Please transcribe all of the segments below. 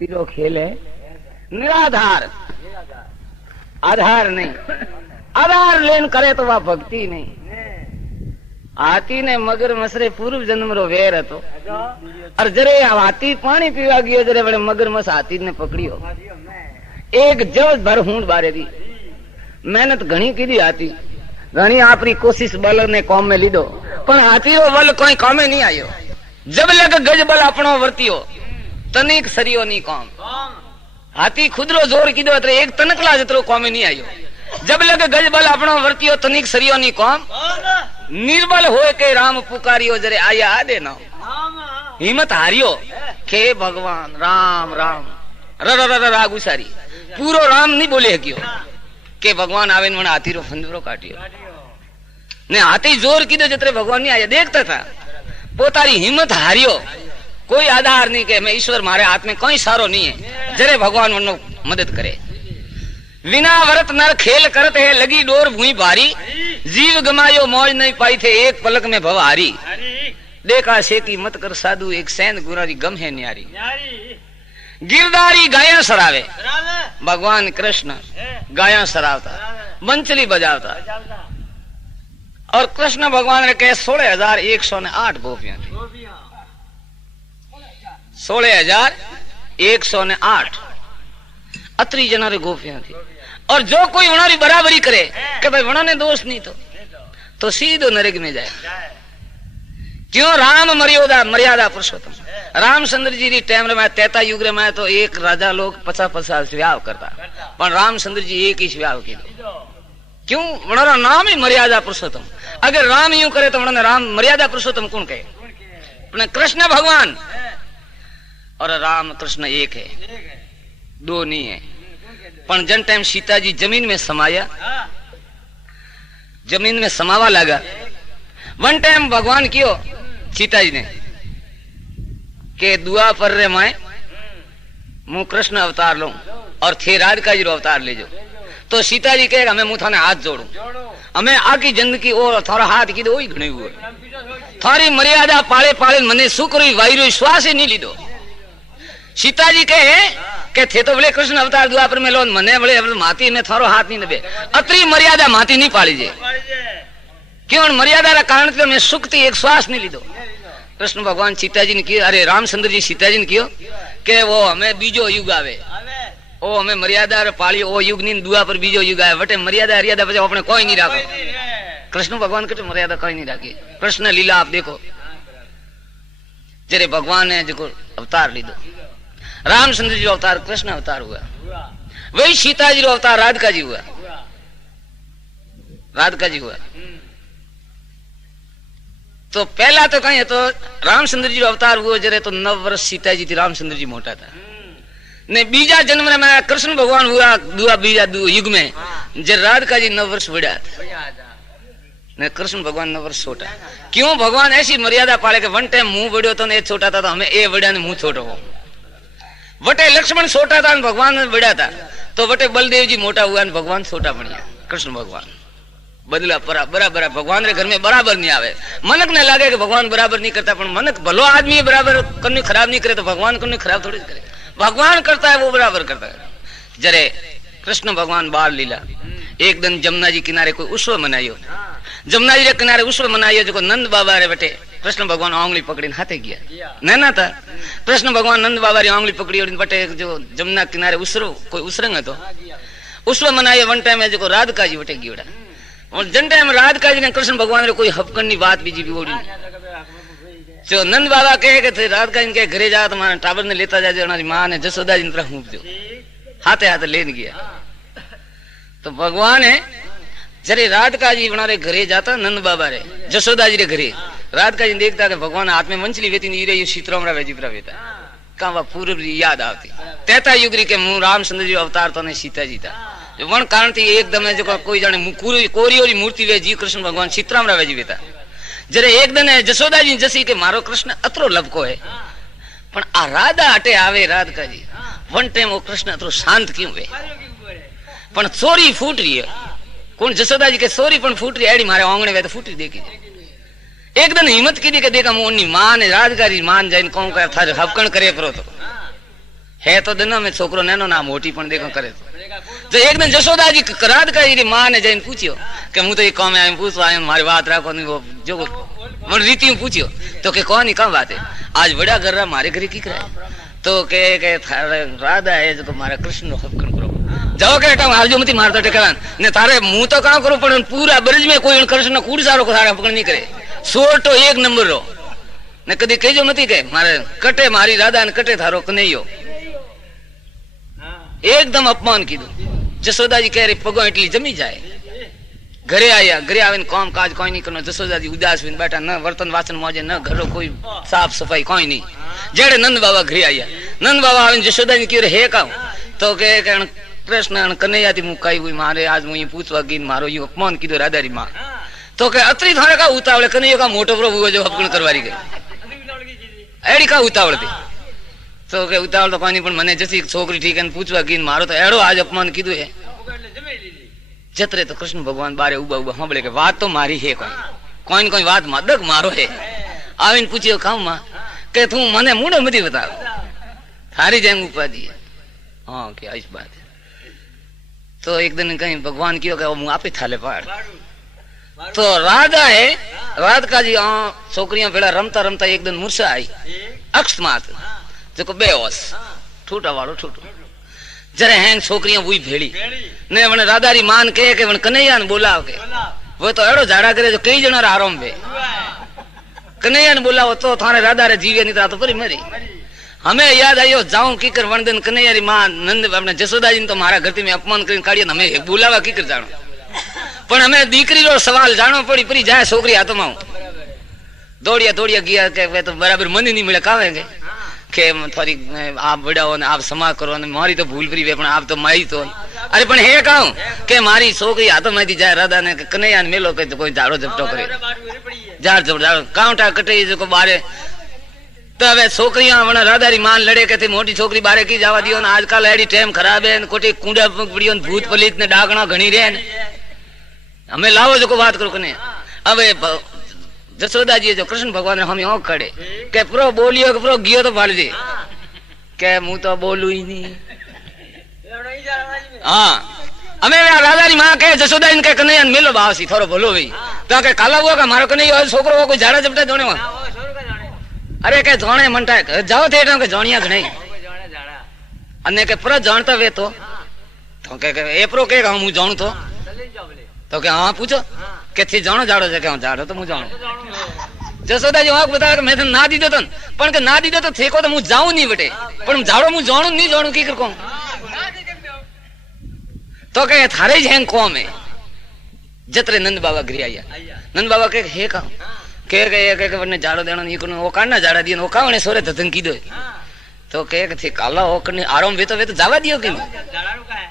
तीरो खेल है निराधार, आधार नहीं। आधार लेन करे तो वह भक्ति नहीं। हाथी ने मगर मसरे पूर्व जन्म रो वेर हतो और जरे हाथी पानी पीवा गयो जरे बड़े मगर मस हाथी ने पकड़ियो। एक जब भर हूं बारे दी मेहनत घणी की दी हाथी घणी आपरी कोशिश बल ने कौम में लीधो पण हाथी रो बल कोई काम में नहीं आयो। जब लग गज बल अपनो वर्तियो तनिक सरियो नहीं कौम। हाथी खुदरो जोर कीधो तो एक तनकला जतरो कौम में नहीं आयो। जब लग गज बल अपनो वर्तियो तनिक सरियो नहीं कौम। निर्बल होए के राम पुकारियो जरे आया आदे ना हिम्मत हारियो के भगवान राम राम रा गुसारी पूरो राम नहीं बोले क्यों के भगवान आवे ने हाथी रो फंदरो काटियो ने हाथी जोर कीधो जतरे भगवान नहीं आया। देखता था पोतारी हिम्मत हारियो। कोई आधार नहीं के मैं ईश्वर मारे हाथ में कोई सारो नहीं है जरे भगवान मनो मदद करे। बिना व्रत नर खेल करत है लगी डोर भूई भारी। जीव गमायो मौज नहीं पाई थे एक पलक में भवारी। देखा से की मत कर साधु एक सैन गुरारी गम है न्यारी। गिरदारी गाया सरावे भगवान कृष्ण गाया सरावता बंचली बजावता और कृष्ण भगवान ने कहे 16,108 गोपियां थी। 16,108 अतरी जना रे गोपियां थी। और जो कोई उनारी बराबरी करे कि भाई वना ने दोष नहीं तो सीधो नरक में जाए। क्यों राम मर्यादा पुरुषोत्तम रामचंद्र जी री टाइम में तेता युग में तो एक राजा लोग 50-50 विवाह करता पर रामचंद्र जी एक ही विवाह की। क्यों वनारा नाम ही मर्यादा पुरुषोत्तम। अगर राम यूं करे तो वना राम मर्यादा पुरुषोत्तम कौन कहे? अपने कृष्ण भगवान और राम कृष्ण एक है दो नहीं है। पर जन टाइम सीता जी जमीन में समाया जमीन में समावा लगा वन टाइम भगवान क्यों सीता जी ने के दुआ पर रे माए मु कृष्ण अवतार लू और थे राधिका जी रो अवतार ले जो। तो सीता जी कहेगा मैं मुँह थाने हाथ जोड़ू हमें आकी जिंदगी और थारा हाथ की दो घणी हुए थारी मर्यादा पाले पाले मने सुकरी वायु श्वास ही नहीं लीधो। सीता जी कहे के थे तो बोले कृष्ण अवतार दुआ पर में लो मने बोले माती में थारो हाथ नहीं दबे अतरी मर्यादा माती नहीं पाली जे। क्यों मर्यादा रा कारण तो मैं सुखती एक श्वास नहीं लीधो। कृष्ण भगवान सीता जी ने किया अरे रामचंद्र जी सीता जी ने कियो के वो हमें बीजो युग आवे ओ हमें मर्यादा पाली ओ युग नी दुआ पर बीजो युग आवे वटे मर्यादा हरियादा बचा अपने कोई नहीं राखो। कृष्ण भगवान के मर्यादा कोई नहीं राखी। कृष्ण लीला आप देखो जरे भगवान ने जो अवतार लीधो रामचंद्र जी अवतार कृष्ण अवतार हुआ वही सीता जी अवतार राधिका जी हुआ राधिका जी हुआ। तो पहला तो कहीं तो रामचंद्र जी अवतार हुआ जरे तो 9 वर्ष सीता जी थी रामचंद्र जी मोटा था ने बीजा जन्म में कृष्ण भगवान हुआ दुआ बीजा युग में जब राधिका जी 9 वर्ष बड़ा था ने कृष्ण भगवान 9 वर्ष छोटा। क्यों भगवान ऐसी मर्यादा पाले के वन टाइम मुंह बड़ो तो ने छोटा था तो हमें ए बड़ा ने मुंह छोटो हो। वटे लक्ष्मण छोटा था भगवान बड़ा था तो वटे बलदेव जी मोटा हुआ भगवान छोटा बनिया। कृष्ण भगवान बदला बराबर भगवान रे घर में बराबर नहीं आवे। मनक ने लागे कि भगवान बराबर नहीं करता पर मनक भलो आदमी बराबर कन्नी खराब नहीं करे तो भगवान कन्नी खराब थोड़ी करे। भगवान करता है वो बराबर करता है। जरे कृष्ण भगवान बाल लीला एक दिन जमुना जी किनारे कोई उत्सव मनायो जमुना जी रे किनारे उत्सव मनायो जो नंद बाबा रे बटे कृष्ण भगवान आंगली पकड़ी हाथे गया नैना था। कृष्ण भगवान नंद बाबा री आंगली पकड़ी और बटे जो जमुना किनारे उसरो कोई उसरंग तो उत्सव मनायो वन टाइम जो राधिका जी बटे गयोड़ा और जन टाइम राधिका जी ने कृष्ण भगवान रे कोई हपकन की बात बीजी भी ओड़ी जो नंद बाबा कहे के थे राधिका जी के घरे जा तो मारा टाबर ने लेता जाए हमारी माँ ने जसोदा जी ने हूँ दो हाथे हाथे लेन गया। तो भगवान है जरे राधिका जी बना रे घरे जाता नंद बाबा रे जसोदा जी रे घरे राधिका जी देखता कि भगवान हाथ में मंचली वेती नहीं रही सीतरामरा वेजीपरा वेता कहा वह पूर्व याद आती तेता युगरी के मुंह रामचंद्र जी अवतार तो नहीं सीता जी था वन कारण थी एकदम जो कोई जाने कोरियोरी मूर्ति वे जी कृष्ण भगवान सीतरामरा वेजी वेता जरे एक दिन जसोदा जी जसी के मारो कृष्ण अतरो लबको है पण आ राधा हटे आवे राधिका जी वन टाइम वो कृष्ण अतरो शांत क्यों वे पण चोरी फूट रही है कौन जसोदा जी के चोरी पण फूट रही एडी मारे आंगणे वे तो फूटी देखी एक दिन हिम्मत की दी के देखा मुन्नी मां ने राधिका जी मान जाइन कहूं का थारे हपकण करे परो तो है तो दिन में छोकरो नैनो ना मोटी पण देखो करे तो एक दिन जसोदा जी रात का मां ने जैन पूछियो कि हूं तो ये काम आयो पूछवा आयो मारी बात राखो नहीं वो जो मन रीति पूछियो तो के कौन ही काम बात है आज बड़ा घर रहा मारे घरे की कराए तो के राधा है जो मारा कृष्ण नो हक करो जाओ के हटाओ हाल जो मती मारता टेकवान ने थारे मुंह तो काम करो पण पूरा ब्रज में कोई कृष्ण कूड़ सारो को थारे पकड़ नहीं करे सोटो एक नंबर रो ने कदी कहिजो मती के मारे कटे मारी राधा ने कटे थारो कन्हैयो एकदम अपमान कीधु जसोदा जी कह रही पगो एटली जमी जाए घरे आया घरे आवे काम काज कोई नहीं करनो जसोदा जी उदास बिन बैठा न वर्तन वासन मौजे न घरो कोई साफ सफाई कोई नहीं जेड़े नंद बाबा घरे आया नंद बाबा आवे जसोदा जी कह हे का तो के कृष्ण कन्हैया थी मुकाई हुई मारे आज मुई पूछवा गिन मारो यू अपमान कीधो राधा री मां तो के अतरी थारे का उतावळे कन्हैया का मोटो प्रभु जो अपमान करवारी गई एड़ी का उतावळ थी तो के उतावळ तो कोनी पण मने जसी छोकरी ठीक है पूछवा गिन मारो तो एड़ो आज अपमान कीधो है जतरे तो कृष्ण भगवान बारे उबा उबा सांभळे के बात तो मारी है कोई कोई बात मदक मारो है आवीन पूछियो खाऊ मां के तू मने मूडो मती बता थारी जेंग उपाधी है हां के आइस बात है तो एक दिन कहीं भगवान कियो के मु आपे थाले पाड़ तो राधा है राधिका जी छोकरियां पेड़ा रमता रमता एक दिन मूर्छा आई अकस्मात जो बेहोश ठूटा वालो ठूटो जरे हैं छोकरियां वही भेड़ी ने वन राधा री मान के वन कन्हैया ने बोलाव के वो तो एड़ो झाड़ा करे जो कई जना आराम पे कन्हैया ने बोलावो तो थाने राधा रे जीवे नहीं तो परी मरी हमें याद आयो जाऊं की कर वन दिन कन्हैया री मां नंद अपने जसोदा जी तो मारा घर में अपमान कर काढ़िया हमें बुलावा की कर जानो पण हमें दीकरी रो सवाल जानो पड़ी परी जाए छोकरी हाथ में दौड़िया दौड़िया गया के वे तो बराबर मन ही नहीं मिले कावेंगे के थोड़ी आप बड़ाओ ने आप समा करो ने मारी तो भूल परी वे पण आप तो माई तो अरे पण हे कहूं के मारी छोकरी हाथ में थी जाए राधा ने कन्हैया ने मेलो के कोई झाड़ो झपटो करे झाड़ झाड़ो काउंटा कटे जो बारे तो હવે છોકરીਆਂ હમણાં રાધારી માન લડે કે મોટી છોકરી બારે કી જવા દિયો ને આજકાલ એડી ટાઈમ ખરાબ હે કોટી કુંડા પડીઓ ને ભૂત પલિત ને ડાગણા ઘણી રે ને અમે લાવો જો વાત કરો કને હવે જસોदा जी जो कृष्ण भगवान हम यो खड़े के प्रो बोलियो के प्रो गियो तो फाड़ दे के मु तो बोलू ही नहीं हां हमें राधारी मां के जसोदा इनके कन्हैया ने मिलो बावसी थोरो बोलो भाई तो के काला हुआ का मारो कन्हैया छोकरो कोई झाड़ा झपटा जोणे अरे के जोणे मनता जाओ थे के जोणिया नहीं अन्ने के पर जानता वे तो के ए प्रो के हूं जाणू तो के हां पूछो के थी जाणो झाड़ो जे के झाड़ो तो मु जाणो जसोदा जी वाक बता के मैं तो ना दी दो पण के ना दी दो तो थेको तो मु जाऊं नहीं बटे पण झाड़ो मु जाणू नहीं जाणू की कर को तो के थारे जें कौम है जतरे नंद बाबा घरे आया नंद बाबा के हे का के वने झाड़ो देनो नहीं कोनो ओ काना झाड़ा दियो ओ कावणे सोरे धतन कीधो तो के थी काला ओ कने आराम वे तो जावा दियो के झाड़ानु का है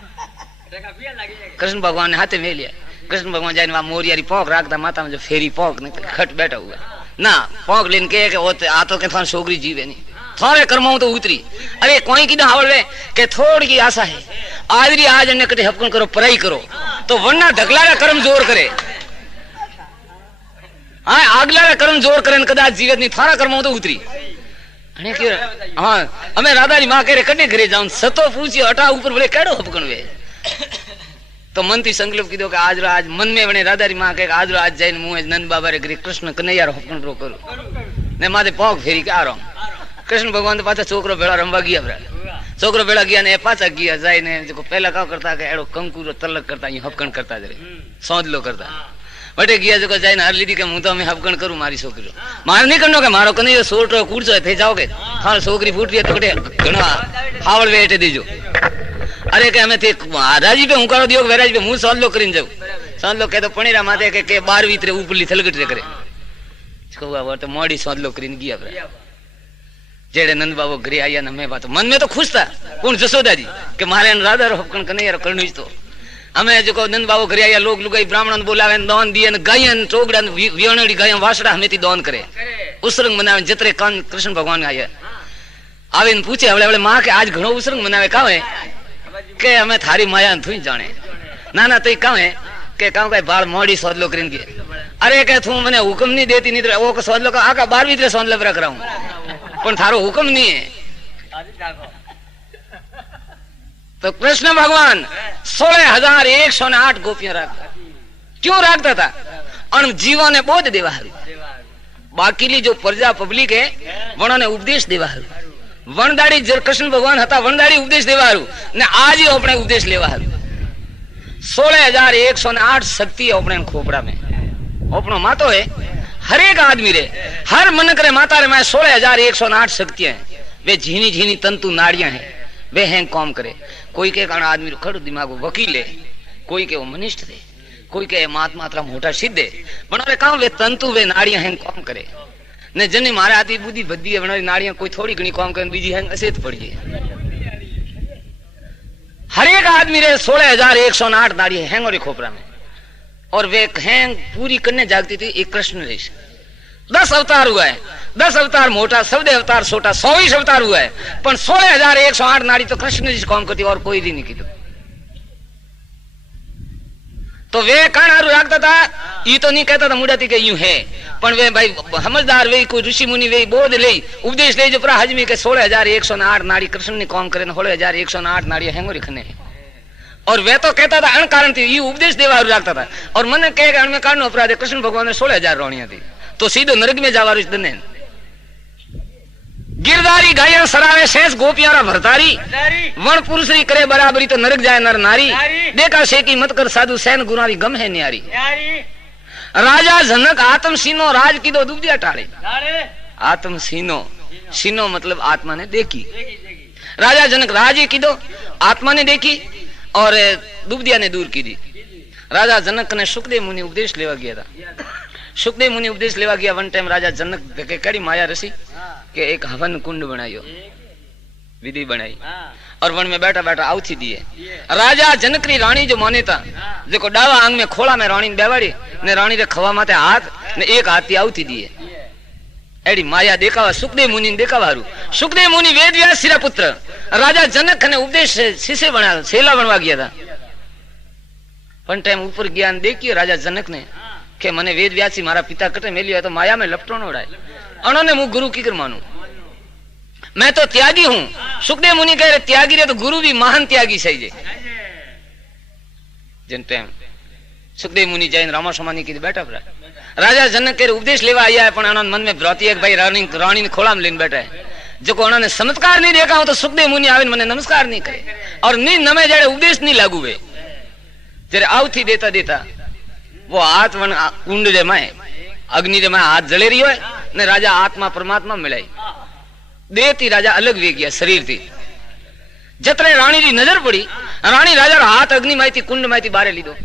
कृष्ण भगवान ने हाथे में लिया कृष्ण भगवान जाने वहां मोरियारी पोंक राखता माता में जो फेरी पोंक ने खट बैठा हुआ ना पोंक लेन के ओ आ तो के थान छोकरी जीवे नहीं थारे कर्मों तो उतरी अरे कोई की हावड़े के थोड़ी की आशा है आदरी आज ने कटे हपकन करो पराई करो तो वरना ढगलारा कर्म जोर करे हां आगलारा कर्म जोर करे कदाच जीवित नहीं थारा कर्मों तो उतरी अने के हां हमें राधा री मां करे कटे घरे जाऊं सतो पूछियो अटा ऊपर बोले केड़ो हपकन वे तो मन थी संकल्प कीधो के आज मन में वने राधा री मां के आज जैन मुए नंद बाबा रे घरे कृष्ण कन्हैया रो हपकन रो करो ने माथे पोंक फेरी के आरो कृष्ण भगवान तो पाछा छोकरो भेड़ा रंबा गया बरा छोकरो भेड़ा गया ने पाछा गया जाय ने जो पहला का करता के एड़ो कंकु रो तलक करता ये हपकन करता जरे सौंदलो करता बटे गया जो जाय ने हर लीधी के मु तो मैं हपकन करू मारी छोकरी मार नहीं करनो के मारो कन्हैया सोटो कूड़चो थे जाओगे हां छोकरी फूट रही तो कटे घणा हावड़ वेटे देजो अरे के हमें थे राजी पे हूं करो दियो वेराज पे मु सौदलो करीन जाऊ सौदलो के तो पणीरा माथे के 12वीं रे ऊपरली थलगट रे करे कहवा वो तो मोड़ी सौदलो करीन गया बरा जेड़े नंद बाबू घरे आया ने मैं बात मन में तो खुश था कौन जसोदा जी के मारे राधा रो हपकन कन्हैया रो करनी तो हमें जो नंद बाबू घरे आया लोग लुगाई ब्राह्मण बोलावे दान दिए ने गायन टोगड़ा वियणड़ी गाय वासड़ा हमें दान करे उसरंग मनावे जतरे कान कृष्ण भगवान आया आवे ने पूछे हवले हवले मां के आज घणो उसरंग मनावे कावे के हमें थारी माया थुई जाने ना ना तो कावे के काव भाई बाल मोड़ी सौदलो करीन के अरे के तू मने हुक्म नहीं देती नहीं वो को सौदलो का आका 12वीं रे सौदलो बरा कराऊं पण थारो हुक्म नहीं है तो कृष्ण भगवान 16,108 गोपियां रखता। क्यों रखता था? अन जीवा ने बोध देवा हारू, बाकी जो प्रजा पब्लिक है वनोने उपदेश देवा हारू। वनदाड़ी कृष्ण भगवान था, वनदाड़ी उपदेश देवा हारू ने आज ही अपने उपदेश लेवा हारू। 16,108 शक्ति अपने खोपड़ा में अपनो मातो है। हर एक आदमी रे, हर मन करे माता रे में 16,108 शक्तियां हैं। वे झीनी झीनी तंतु नाड़ियां हैं, वे हैं काम करे। कोई के कारण आदमी खड़ू दिमाग वकील है, कोई के वो मनिष्ठ थे, कोई के मात्रा मोटा सिद्ध है। बनारे काम वे तंतु वे नाड़ियां हैं काम करे ने जने मारे आती बुद्धि बद्दी है। बनारी नाड़ियां कोई थोड़ी घणी काम करे, बीजी हैं असेत पड़ी है। हर एक आदमी रे 16,108 नाड़ियां हैं और खोपड़ा में, और वे हैं पूरी करने जागती थी। एक कृष्ण रेश 10 अवतार हुआ है, 10 अवतार मोटा, 14 अवतार छोटा, 120 अवतार हुआ है, पर 16,108 नाड़ी तो कृष्ण जी काम करती और कोई भी नहीं की। तो वे कण हारू रखता था। ये तो नहीं कहता था मुड़ा थी कि यूं है, पर वे भाई समझदार वे कोई ऋषि मुनि वे बोध ले उपदेश ले जो पूरा हजमी के 16,108 नाड़ी कृष्ण ने काम करे, 16,108 नाड़ी हैंगो रखने। और वे तो कहता था अण कारण थी, ये उपदेश देवा रखता था। और मन कहे अण में कारण अपराध कृष्ण भगवान ने 16,000 रोणियां थी, तो सीधो नरक में जावा दने। गिरधारी गायन सरावे शेष गोपियारा भरतारी, वन पुरुषरी करे बराबरी तो नरक जाए नर नारी। देखा से की मत कर साधु सैन गुनारी गम है न्यारी। राजा जनक आत्म सीनो राज की दो दुबदिया टाड़े। आत्म सीनो, सीनो मतलब आत्मा ने देखी। राजा जनक राज की दो आत्मा ने देखी और दुबदिया ने दूर की दी। राजा जनक ने सुखदेव मुनि उपदेश लेवा गया था। सुखदेव मुनि उपदेश लेवा गया। वन टाइम राजा जनक के कड़ी माया रसी के एक हवन कुंड बनायो, विधि बनाई और वन में बैठा बैठा आउथी दिए। राजा जनक री रानी जो माने था, देखो डावा आंग में खोला में रानी बेवाड़ी ने रानी रे खवा माथे हाथ ने एक हाथी आउथी दिए। एडी माया देखावा सुखदेव मुनि देखावारू। सुखदेव मुनि वेद व्यास सिरा पुत्र राजा जनक ने उपदेश शिष्य बना सेला बनवा गया था। वन टाइम ऊपर ज्ञान देखिए राजा जनक ने के मने वेद व्यासी मारा पिता कटे मेली है तो माया में लपटो न उड़ाए। उन्होंने मुझ गुरु की कर मानू, मैं तो त्यागी हूं। सुखदेव मुनि कह रहे त्यागी रे तो गुरु भी महान त्यागी सही है। जिन टाइम सुखदेव मुनि जैन रामा समानी की बैठा पड़ा राजा जनक के उपदेश लेवा आया है, पर मन में भ्राती है भाई रानी ने खोला में लेने बैठा है। जो उन्होंने चमत्कार नहीं देखा हो तो सुखदेव मुनि आवे मने नमस्कार नहीं करे और नी नमे जड़े उपदेश नहीं लागू वे जरे आवथी देता देता वो हाथ वन कुंड रे में अग्नि रे में हाथ जले रही है ने राजा आत्मा परमात्मा मिलाई देह थी राजा अलग वे गया शरीर थी। जतरे रानी की नजर पड़ी रानी राजा रा हाथ अग्नि में थी कुंड में थी बारे ली दो।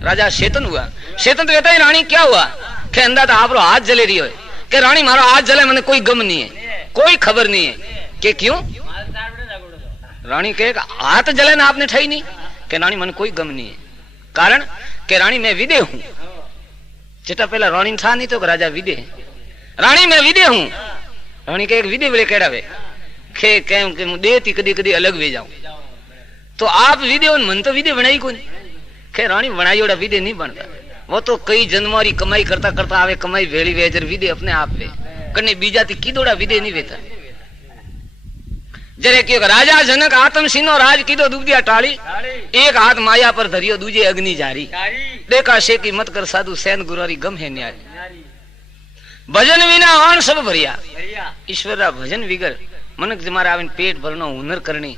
राजा चेतन हुआ। चेतन तो कहता है रानी क्या हुआ के अंदा तो आप हाथ जले रही है के रानी मारो हाथ जले मैंने कोई गम नहीं है कोई खबर नहीं है के क्यों। रानी कहे हाथ जले ना आपने ठाई नहीं के रानी मन कोई गम नहीं है कारण के रानी मैं विदे हूं। जेटा पहला रानी था नहीं तो राजा विदे रानी मैं विदे हूं। रानी के एक विदे बोले केड़ावे खे कहूं कि दे थी कदी कदी अलग वे जाऊं तो आप विदे हो मन तो विदे बनाई को नहीं खे रानी बनाई ओड़ा विदे नहीं बनता वो तो कई जन्मारी कमाई करता करता आवे कमाई भेड़ी वेजर विदे अपने आप पे कने बीजा थी की दौड़ा विदे नहीं वेता। जरे क्यों राजा जनक आत्म सीनो राज की दो दुबदिया टाली एक हाथ माया पर धरियो दूजे अग्नि जारी देखा से की मत कर साधु सैन गुरारी गम है न्यारी। भजन विना आन सब भरिया ईश्वर रा भजन विगर मनक जमारा आवे पेट भरनो हुनर करनी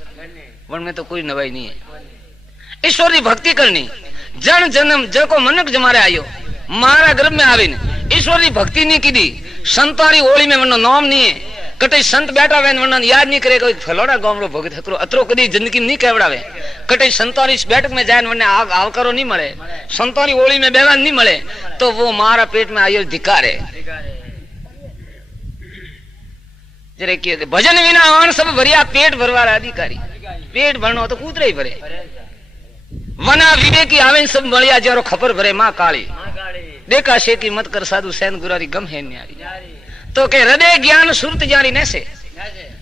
वन में तो कोई नवाई नहीं है। ईश्वर की भक्ति करनी जन जन्म जको मनक जमारे आयो मारा गर्भ में आवे ईश्वर की भक्ति नहीं की दी संतारी ओली में वनो नाम नहीं है कटे संत बैठा वे वर्णन याद नहीं करे कोई फलोड़ा गामरो भगत हकरो अतरो कदी जिंदगी में नहीं कहवड़ावे कटे संतारी बैठक में जाए वरने आवकारो नहीं मिले संतारी ओली में बेवान नहीं मिले तो वो मारा पेट में आयो धिकार है। जरे के भजन विना आन सब भरिया पेट भरवाला अधिकारी पेट भरनो तो कूतरे ही भरे वना विवेक की आवे सब मलिया जरो खबर भरे मां काली देखा से की मत कर साधु सैन गुरारी गम है न्यारी। तो के हृदय ज्ञान सुरत जारी नैसे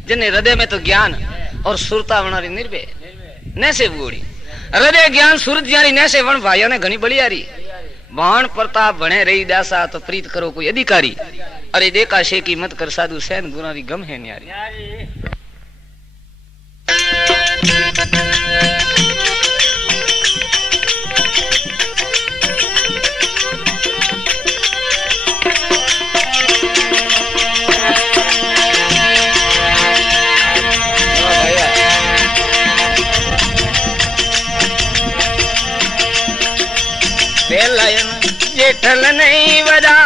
जिन्हें हृदय में तो ज्ञान और सुरता वनारी निर्भय नैसे बूढ़ी हृदय ज्ञान सुरत जारी नैसे वन भाइयों ने घनी बलियारी बाण प्रताप बने रही दासा तो प्रीत करो कोई अधिकारी अरे देखा शे की मत कर साधु सैन गुरारी गम है न्यारी। जेठल नहीं बदा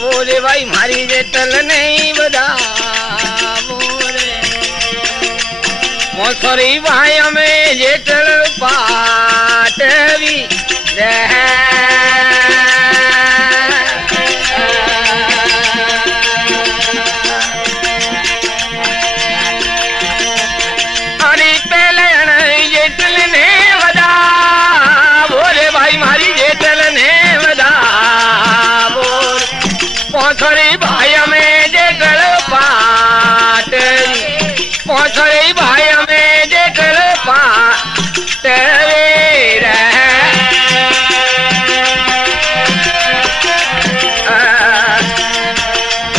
बोले भाई मारी जेठल नहीं बदा बोले मोसरी भाई में जेठल पाट भी अरे पहले जेठल ने बदा बोले भाई मारी जेठल ने बदा बोल पोसरी भाई में जेठल पाट पोसरी भाई में जेठल पाट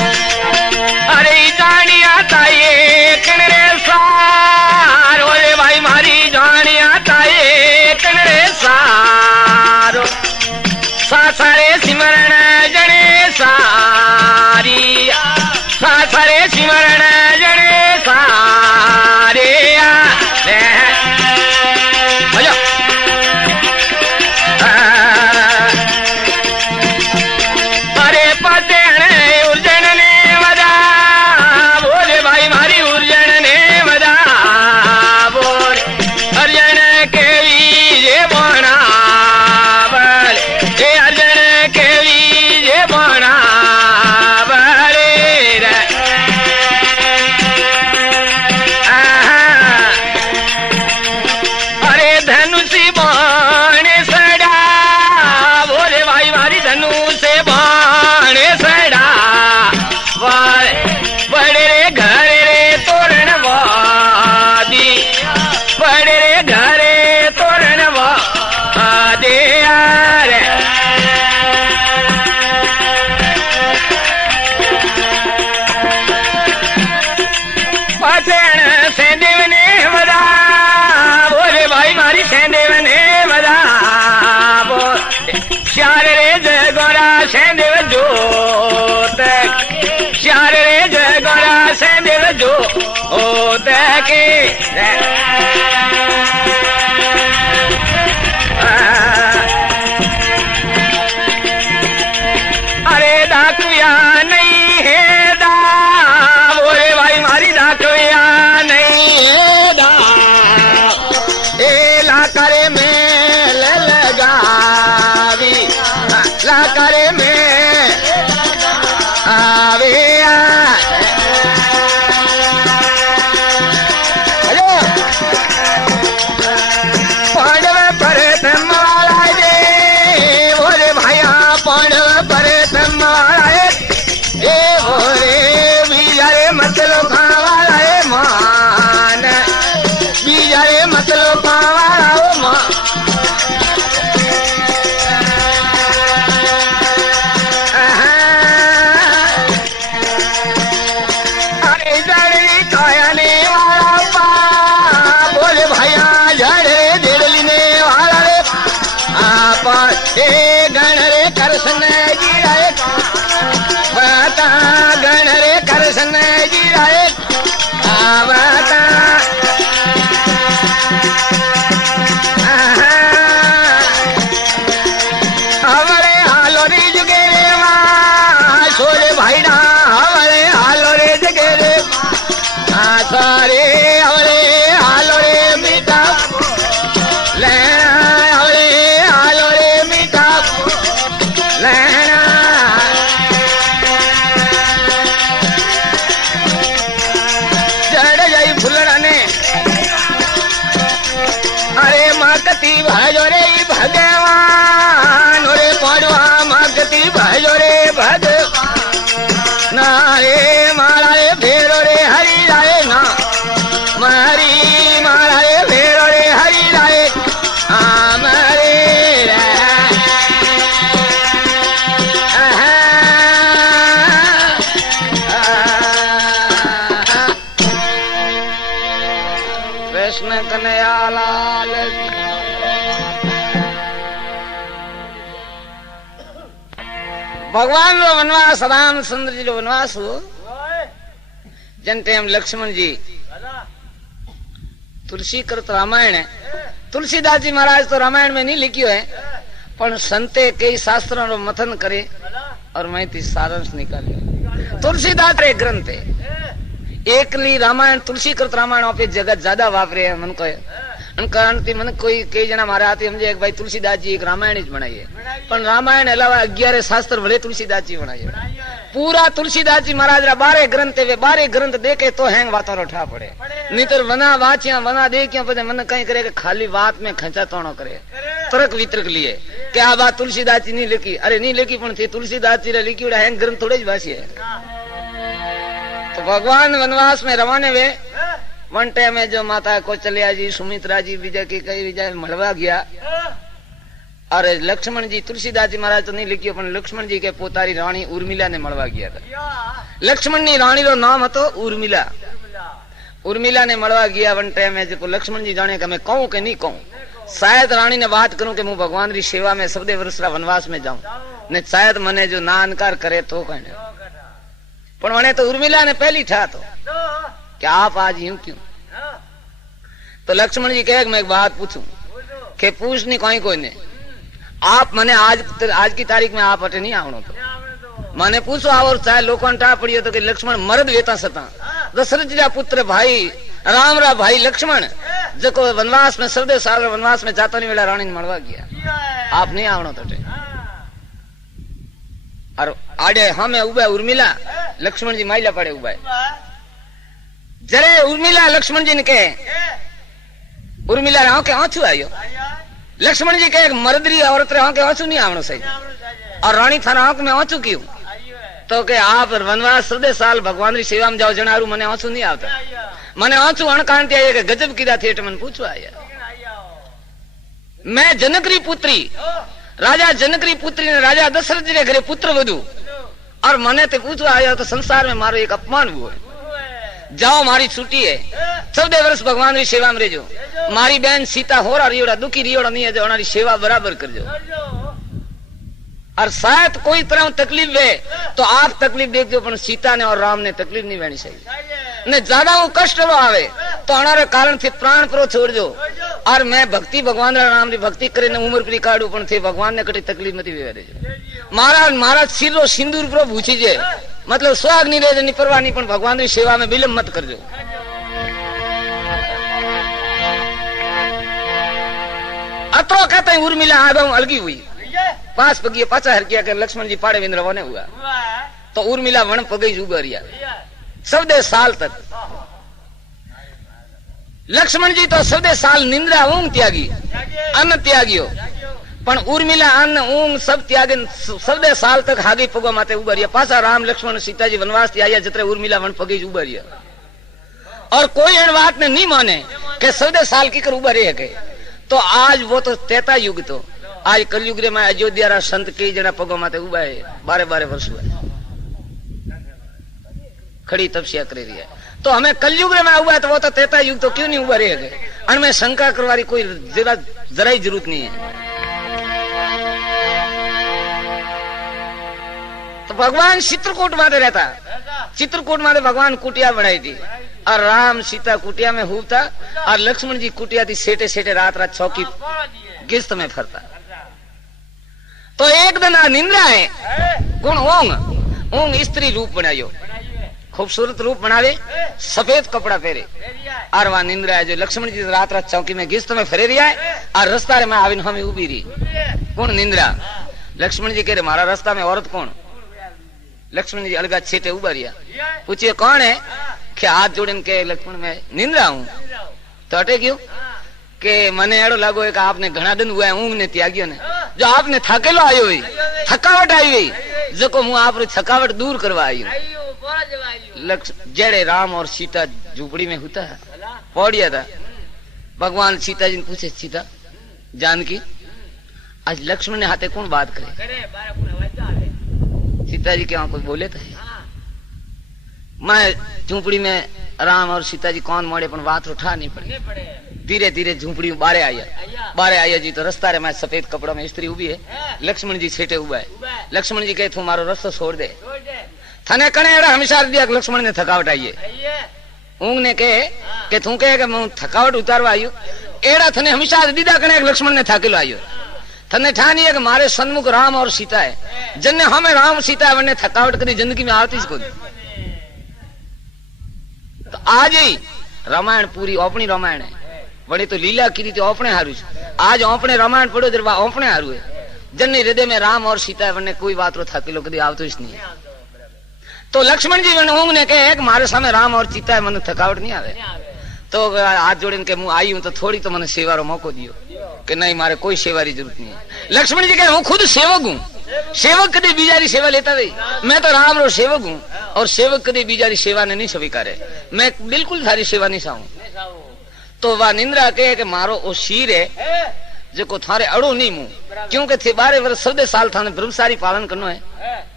अरे जानिया ताये कनरे सार ओरे भाई मारी जानिया ताये कनरे सारो सारे सिमरण जने सारी सारे सिमरण जने सारे अरे पते उर्जन ने बदा बोले भाई मारी उर्जन ने बदा बोले अर्जन के बीजे बना बले अर्जन के बीजे बना बले अरे धनुषी बाण सड़ा बोले भाई मारी धनु से बाण सड़ा बड़े रे घर रे तोरण वादी बड़े रे घर रे तोरण वादे रे पठन से देव ने बदा बोले भाई मारी से देव ने बदा बोले श्यार रे जय गोरा से देव जोत श्यार रे जय गोरा से देव जोत के अरे डाकुया नहीं है दा बोले भाई मारी डाकुया नहीं है दा ए लाकरे में लगावी लाकरे में आवे पांडव प्रथम वाला दे बोले भाइया पांडव प्रथम वाला ए बोले बीजारे मतलब खावाला है मान बीजारे मतलब खावाला हो मान अरे जड़ी कायाने वाला पा बोले भैया जड़े देवलीने वाला रे आपा ए गण रे करसन गिराए बता गण रे करसन गिराए आवता हमारे हालो रे जुगे रे मां सोरे भाई ना हमारे हालो रे जुगे रे सारे हमारे हालो रे मीठा ले हमारे हालो रे मीठा लेना जड़ जाई फुलड़ा ने अरे माकती भाजो रे भगवान रे पड़वा माकती भाजो रे भगवान ना रे मारा रे भेरो रे हरी राय ना मारी मारा रे भेरो रे हरी राय हमारे कृष्ण कन्हैया लाल भगवान रो वनवास रामचंद्र जी रो वनवास हो जन टाइम लक्ष्मण जी तुलसी कृत रामायण है। तुलसीदास जी महाराज तो रामायण में नहीं लिखियो है पण संते कई शास्त्रों रो मथन करे और मैं थी सारांश निकालियो। तुलसीदास रे ग्रंथ है एकली रामायण तुलसी कृत रामायण पे जगत ज्यादा वापरे है मन को कारण थी मन कोई कई जना मारे आती समझे भाई तुलसीदास जी एक रामायण ही बनाई है पण रामायण अलावा 11 शास्त्र भले तुलसीदास जी बनाई है। पूरा तुलसीदास जी महाराज रा 12 ग्रंथ है 12 ग्रंथ देखे तो हैंग बातों उठा पड़े नीतर वना वाचिया वना देखिया पदे मन कहीं करे कि खाली बात में खंचा तोड़ो करे तर्क वितर्क लिए कि आ बात तुलसीदास जी नहीं लिखी अरे नहीं लिखी पण थी तुलसीदास जी रे लिखी हैंग ग्रंथ थोड़े ज वासी है। तो भगवान वनवास में रवाने वे वन टाइम में जो माता कौशल्या जी सुमित्रा जी विजय की कई विजय मलवा गया और लक्ष्मण जी तुलसीदास जी महाराज तो नहीं लिखियो पण लक्ष्मण जी के पोतारी रानी उर्मिला ने मलवा गया था। लक्ष्मण नी रानी रो नाम हतो उर्मिला। उर्मिला ने मलवा गया वन टाइम में जो लक्ष्मण जी जाने का मैं कहूं कि नहीं कहूं शायद रानी ने बात करूं कि मैं भगवान री सेवा में सबदे वर्ष वनवास में जाऊं ने शायद मने जो ना इनकार करे तो कहने पण वने तो उर्मिला ने पहली ठा तो क्या आप आज यूं क्यों। तो लक्ष्मण जी कहे मैं एक बात पूछूं कि पूछ नहीं कोई ने आप मने आज की तारीख में आप अटे नहीं आवणो तो मने पूछो और चाहे लोगों टा पड़ियो तो कि लक्ष्मण मर्द वेता सता दशरथ जी पुत्र भाई राम रा भाई लक्ष्मण जको वनवास में 14 साल वनवास में जाता नहीं वेला रानी ने मरवा गया आप नहीं आवणो तो और आडे हमें उबे उर्मिला लक्ष्मण जी माइला पड़े उबे जरे उर्मिला लक्ष्मण जी ने कहे उर्मिला रे के आंसू आयो लक्ष्मण जी कहे मर्दरी औरत रे के आंसू नहीं आवणो सही और रानी थाना आंख में आंसू क्यों तो के आप वनवास 14 साल भगवान री सेवा में जाओ जनारू मने आंसू नहीं आवता मने आंसू अणकांति आए के गजब कीदा थेट मन पूछो आया मैं जनक री पुत्री राजा जनक री पुत्री ने राजा दशरथ जी रे घरे पुत्र वधु और मने ते पूछो आया तो संसार में मारो एक अपमान हुआ जाओ मारी छुट्टी है 14 वर्ष भगवान की सेवा में रेजो मारी बहन सीता होरा रियोड़ा दुखी रियोड़ा नहीं है जो हमारी सेवा बराबर कर जो और शायद कोई तरह तकलीफ है तो आप तकलीफ देख जो पर सीता ने और राम ने तकलीफ नहीं बहनी चाहिए ने ज्यादा वो कष्ट वो आवे तो हमारे कारण थे प्राण प्रो छोड़ जो और मैं भक्ति भगवान राम री भक्ति करे ने उम्र परी काढू पण थे भगवान ने कटी तकलीफ मती वेरे महाराज महाराज सिरो सिंदूर प्रो भूची जे मतलब स्वाग नहीं रहे नहीं परवाह नहीं पण भगवान की सेवा में विलंब मत करजो। अतो कहते हैं उर्मिला आदम अलगी हुई 5 पगिए पाचा हर किया के लक्ष्मण जी पाड़े विंद्र वने हुआ तो उर्मिला वन पगई जुगरिया 14 साल तक लक्ष्मण जी तो 14 साल निंद्रा ऊंग त्यागी अन्न त्यागियो पण उर्मिला अन्न ऊंग सब त्यागे 14 साल तक हागी पगो माते उबरिया पासा राम लक्ष्मण सीता जी वनवास थी आया जतरे उर्मिला वन पगी उबरिया और कोई इन बात ने नहीं माने कि 14 साल की कर उबरे है के तो आज वो तो त्रेता युग तो आज कलयुग रे में अयोध्या रा संत कई जना पगो माते उबा है 12 वर्ष हुआ खड़ी तपस्या कर रही है तो हमें कलयुग में हुआ है तो वो तो त्रेता युग तो क्यों नहीं उबा रहे गए अनमें शंका करवारी कोई जरा ही जरूरत नहीं है। तो भगवान चित्रकूट में रहता चित्रकूट में भगवान कुटिया बनाई थी और राम सीता कुटिया में हुआ और लक्ष्मण जी कुटिया थी सेटे सेटे रात रात चौकी गिस्त में फरता तो एक दिन निंद्रा है गुण ओंग ओंग स्त्री रूप बनायो खूबसूरत रूप बनावे सफेद कपड़ा पहरे और वहां निंद्रा है जो लक्ष्मण जी रात रात चौकी में गिस्त में फरे रिया है और रास्ता में आविन हमें उभी रही कौन निंद्रा लक्ष्मण जी कह रहे मारा रास्ता में औरत कौन लक्ष्मण जी अलगा छेटे उबा रिया पूछिए कौन है कि हाथ जोड़े के लक्ष्मण में निंद्रा हूं तो अटे क्यों के मने एड़ो लागो है कि आपने घना दिन हुआ है ऊंग ने त्यागियो ने जो आपने थकेलो आयो हुई थकावट आई हुई जो को मुंह आप थकावट दूर करवा आई जेड़े राम और सीता झूपड़ी में होता है पौड़िया था भगवान सीता जी ने पूछे सीता जानकी आज लक्ष्मण ने हाथे कौन बात करे सीता जी के वहां कोई बोले थे मैं झूपड़ी में राम और सीता जी कौन मोड़े पर बात उठा नहीं पड़ी धीरे धीरे झूपड़ी बारे आया जी तो रास्ता रे मैं सफेद कपड़ा में स्त्री उभी है लक्ष्मण जी छेटे हुआ है लक्ष्मण जी कहे तू मारो रास्ता छोड़ दे थने कने एड़ा हमेशा दिया लक्ष्मण ने थकावट आई है ऊंग ने कहे कि तू कहे कि मैं थकावट उतारवा आयु एड़ा थने हमेशा दीदा कने लक्ष्मण ने थाकेलो आयो थने ठानी है कि मारे सन्मुख राम और सीता है, जन्ने हमें राम सीता है वरने थकावट करी जिंदगी में आती को। तो आज ही रामायण पूरी अपनी रामायण है, वड़े तो लीला की तो अपने हारू। आज अपने रामायण पढ़ो जब अपने हारू है, जन्ने हृदय में राम और सीता है वरने कोई बात रो थकेलो कभी आवतो ही नहीं। तो लक्ष्मण जी ऊँग ने कहे कि मारे सामने राम और सीता है, मन थकावट नहीं आवे। तो हाथ जोड़े के मुंह आई हूं तो थोड़ी तो मैंने सेवा रो मौको दियो कि नहीं मारे कोई सेवा की जरूरत नहीं है। लक्ष्मण जी कहे हूँ खुद सेवक हूँ, सेवक कभी बीजारी सेवा लेता नहीं, मैं तो राम रो सेवक हूँ और सेवक कभी बीजारी सेवा ने नहीं स्वीकारे, मैं बिल्कुल थारी सेवा नहीं चाहूं। तो वह निंद्रा कहे कि मारो ओ शीर है जो थारे अड़ो नहीं मुंह, क्योंकि थे 12 वर्ष 14 साल थाने ब्रह्मचारी पालन करनो है,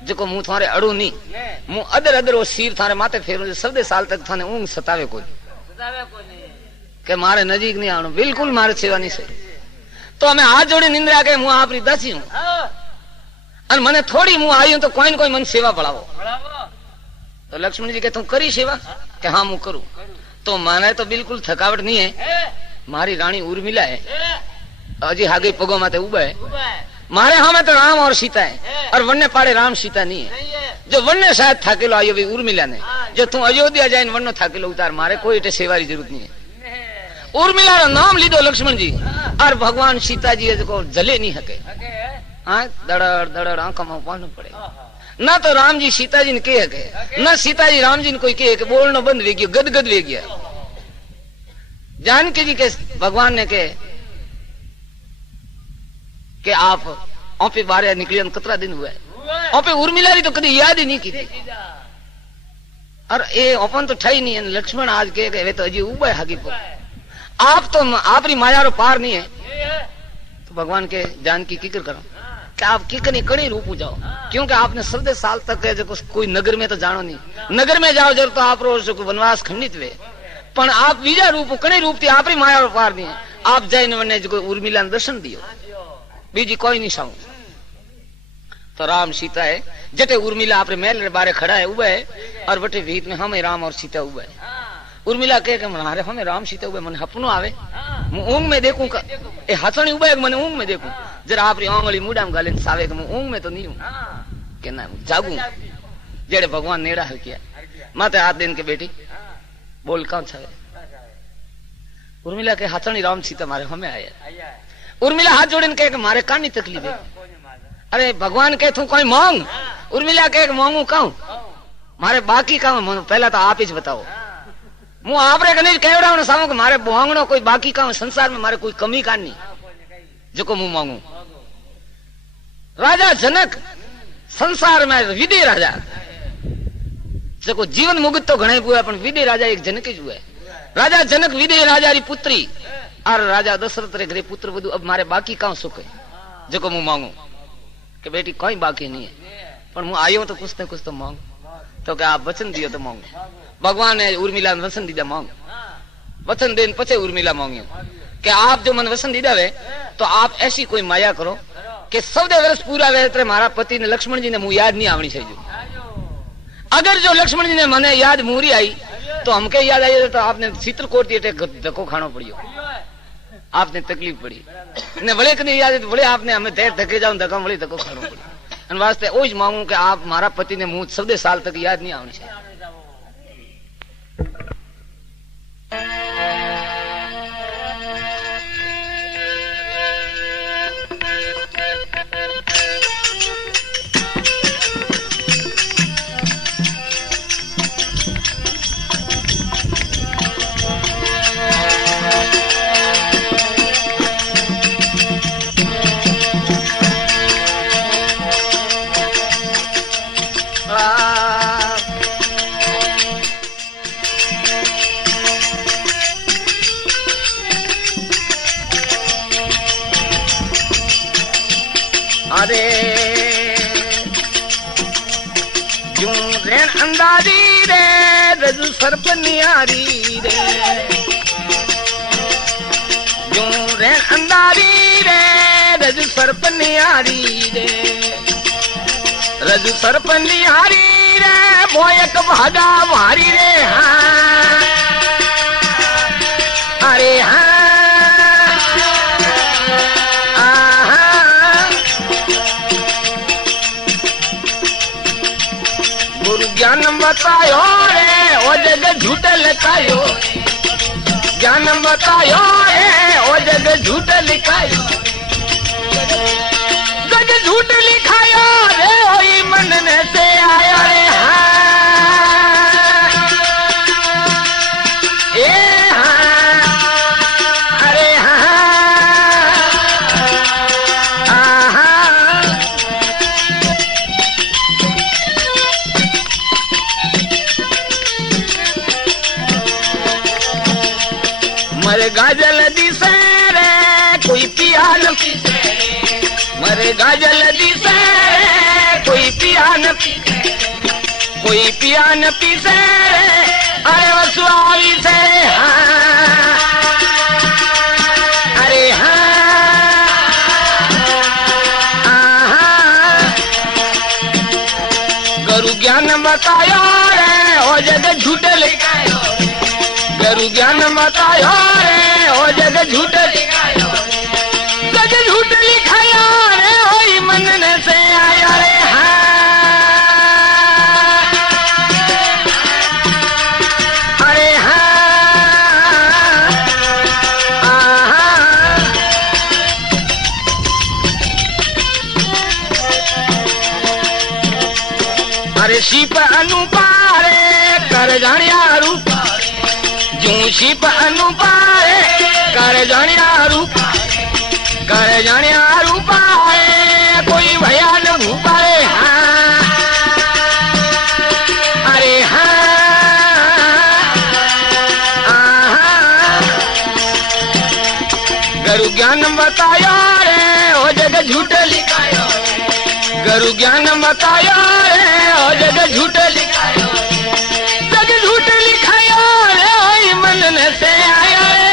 जो मुंह थारे अड़ो नहीं, मुंह अदर अदर वो शीर थारे माथे फेरो 14 साल तक थाने ऊंग सतावे कोई के मारे नजीक नहीं आनो, बिल्कुल मारे सेवा नहीं से। तो हमें हाथ जोड़े निंद्रा के मुंह आपरी दासी हूं और मने थोड़ी मुंह आई हूं तो कोई न कोई मन सेवा पड़ावो। तो लक्ष्मण जी के तुम करी सेवा के हाँ मुंह करूं, तो माने तो बिल्कुल थकावट नहीं है। मारी रानी उर्मिला है अजी हागे पगो माते उबा है, मारे हमें तो राम और सीता है और वन्ने पाड़े राम सीता नहीं है। जो वन्ने शायद थाकेलो आयो भी उर्मिला ने, जो तू अयोध्या जाए वन्नो थाकेलो उतार, मारे कोई एटे सेवा की जरूरत नहीं है। उर्मिला रो नाम लीधो लक्ष्मण जी और भगवान सीता जी को जले नहीं हके, हाँ दड़ड़ दड़ड़ आंखों में पानी पड़े। ना तो राम जी सीता जी ने कहे हके, ना सीता जी राम जी ने कोई कहे, बोलना बंद वे गया, गदगद वे गया। जानकी जी के भगवान ने कहे कि आप औपे बारे निकले कितना दिन हुआ है, औपे उर्मिला तो कभी याद ही नहीं की थी और ये ओपन तो ठही नहीं है। लक्ष्मण आज के वे तो अजी उबा है हागी पर, आप तो आपरी माया रो पार नहीं है। तो भगवान के जानकी किकर करो कि आप किकर कड़ी रूप जाओ, क्योंकि आपने 14 साल तक है जो कोई नगर में तो जानो नहीं, नगर में जाओ जरूर तो आप रोज वनवास खंडित वे, पण आप बीजा रूप कड़ी रूप थी आपरी माया रो पार नहीं है। आप जाइन वने जो उर्मिला दर्शन दियो, बीजी कोई नहीं साऊ। तो राम सीता है जटे उर्मिला आपरे महल बारे खड़ा है उबा है और बटे भीत में हमें राम और सीता उबा है। उर्मिला कहे मारे हमें राम सीता उबे मन हपनो आवे, ऊँग में देखूं ए हसणी उबा है मन ऊँग में देखूं, जरा आपरी आंगली मुड़ा में गाले सावे के ऊँग में तो नहीं हूं के ना जागू जेड़े भगवान नेड़ा हल किया माते हाथ देन के बेटी बोल कौन छावे। उर्मिला के हसणी राम सीता मारे हमें आया। उर्मिला हाथ जोड़े कहे मारे कानी तकलीफ है। अरे भगवान कहे तू कोई मांग, उर्मिला कहे मांगू कहूं मारे बाकी कहूं, पहला तो आप ही बताओ। मु आपरे कने कहड़ा सामो कि मारे मांगनो कोई बाकी कहूं, संसार में मारे कोई कमी कानी जो को मु मांगू। राजा जनक संसार में विदे राजा जो जीवन मुक्त तो घणे हुआ, पण विदे राजा एक जनक ही हुआ। राजा जनक विदे राजा री पुत्री और राजा दशरथ रे घरे पुत्र बधु, अब मारे बाकी कहूं सुख है जो को मु मांगू कि बेटी कोई बाकी नहीं है, पर मु आयो तो कुछ न कुछ तो मांग। तो क्या आप वचन दियो तो मांगो। भगवान ने उर्मिला वचन दीदा मांग, वचन देन पचे उर्मिला मांगियो कि आप जो मन वचन दीदा वे तो आप ऐसी कोई माया करो कि 14 वर्ष पूरा वे मारा पति ने लक्ष्मण जी ने मुंह याद नहीं आवनी चाहिए। अगर जो लक्ष्मण जी ने मने याद मूरी आई तो हमके याद आई तो आपने चित्रकूट धक्को खानो पड़ियो, आपने तकलीफ पड़ी ने बड़े कने याद बड़े आपने हमें देर धके जाऊं धक्का बड़े धक्को खानो पड़ी। इन वास्ते ओज मांगू कि आप मारा पति ने मुंह 14 साल तक याद नहीं आवनी चाहिए। अरे यूं रेन अंदाजी रे रजू सर्प नियारी रे, यूं रेन अंदाजी रे रजू सर्प नियारी रे, रजू सर्प नियारी रे भोयक भागा भारी रे। हाँ अरे हाँ बतायो रे ओ जग झूठ लिखायो, ज्ञान बतायो रे ओ जग झूठ लिखायो, जग झूठ लिखायो रे ओई मन ने से आया रे गाजल दिसे रे कोई पिया न पीसे, मरे गाजल दिसे रे कोई पिया न पीसे, कोई पिया न पीसे रे अरे वसुआवी से हाँ, अरे हाँ गुरु ज्ञान बतायो रे ओ जग झूठ लिखायो, गुरु ज्ञान बतायो रे ओ जग झूठ लिखायो, जग झूठ लिखायो रे ओई मन ने से आया रे अरे अरे शिप अनुपारे कर जानिया रूप, जू शिप अनुपारे कर जानिया रूप, कर जानिया रूपा है कोई भया न भूपारे हाँ, अरे हाँ गुरु ज्ञान बतायो रे ओ जग झूठ लिखायो, गुरु ज्ञान बतायो रे ओ जग झूठ लिखायो, जग झूठ लिखायो रे ओई मन ने से आया रे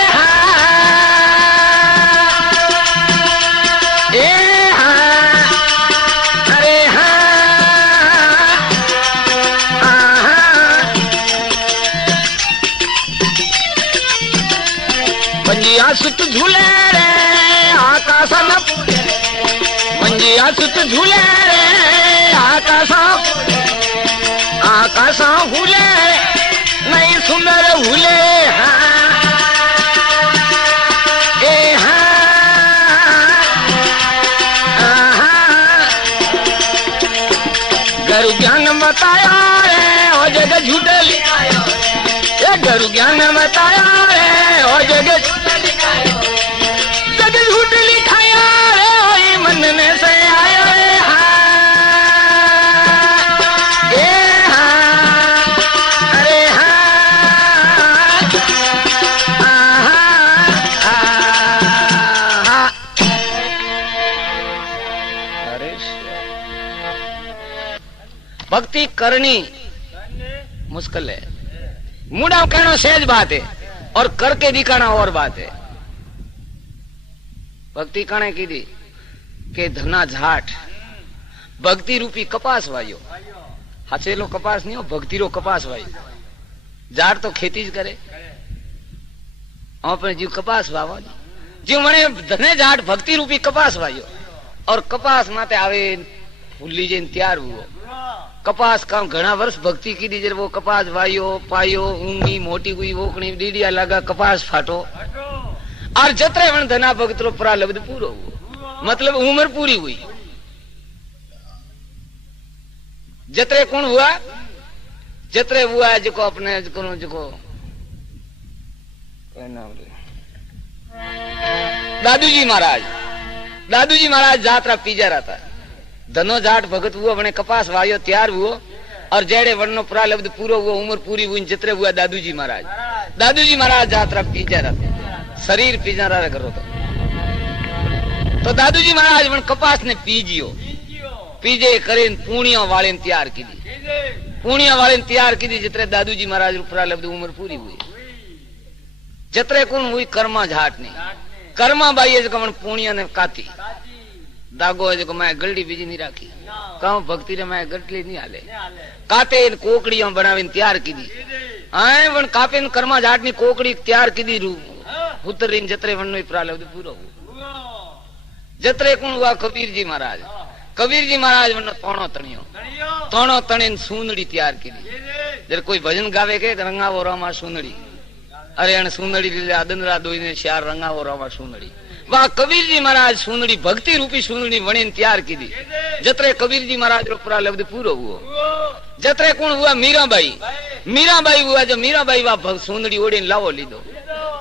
सुत झूले रे आकाश न पूरे, मंजिया सुत झूले रे आकाश, आकाश भूले नहीं सुंदर भूले हाँ, ए हाँ गुरु ज्ञान बताया रे ओ जग झूठ लिखायो, ये गुरु ज्ञान बताया रे ओ जग जग झूठ लिखाया रे ओई मन ने से आया रे अरे भक्ति करनी मुश्किल है, मुड़ा कहना सहज बात है और करके दिखाना और बात है। भक्ति कणे कीधी के धना झाट भक्ति रूपी कपास वायो, हसेलो कपास नहीं हो भक्ति रो कपास वायो, झाट तो खेती ज करे अपने जीव कपास वावा जीव मने धने झाट भक्ति रूपी कपास वायो और कपास माते आवे फूली जैन तैयार हुओ, कपास का घना वर्ष भक्ति की दीजर वो कपास वायो पायो ऊंगी मोटी हुई वोकणी डीडिया लगा कपास फाटो और जतरे वन धना भक्त रो प्रारब्ध पूरो हुआ, मतलब उम्र पूरी हुई। जतरे कौन हुआ, जतरे हुआ जो अपने जो दादूजी महाराज, दादूजी महाराज जात्रा पीजा रहा था, धनो जाट भगत हुआ अपने कपास वायो तैयार हुआ और जेड़े वर्णो प्रारब्ध पूरो हुआ उम्र पूरी हुई जतरे हुआ दादूजी महाराज, दादूजी महाराज जात्रा पीजा रहा था, शरीर पीजा रहा करो तो दादूजी महाराज वन कपास ने पीजियो पीजे करें पूणियों वाले तैयार की दी, पूणियों वाले तैयार की दी जितरे दादूजी महाराज प्रारब्ध उम्र पूरी हुई, जतरे कौन हुई कर्मा झाट ने कर्मा बाई जो मन पूणिया ने काती दागो जो मैं गलडी बीजी नहीं राखी कहूं भक्ति रे मैं गटली नहीं आले काते इन कोकड़ियों बनावे तैयार की दी आए वन कापे इन कर्मा झाट ने कोकड़ी तैयार की दी रू उतरीन जतरे वन नो प्रारब्ध पूरो जतरे कौन हुआ कबीर जी महाराज, कबीर जी महाराज वन तोणो तणियो तोणो तणीन सूंदड़ी तैयार की दी जर कोई भजन गावे के रंगावो रामा सुनड़ी, अरे अण सुनड़ी लीला दंदरा दोईने श्यार रंगावो रामा सुनड़ी। वाह कबीर जी महाराज सुनड़ी भक्ति रूपी सुनड़ी वणी तैयार की दी। जतरे कबीर जी महाराज रो पूरा लब्ध पूरो हुआ। जतरे कौन हुआ? मीराबाई। मीराबाई हुआ जो मीराबाई वाह सुनड़ी ओढ़ी लावो लीधो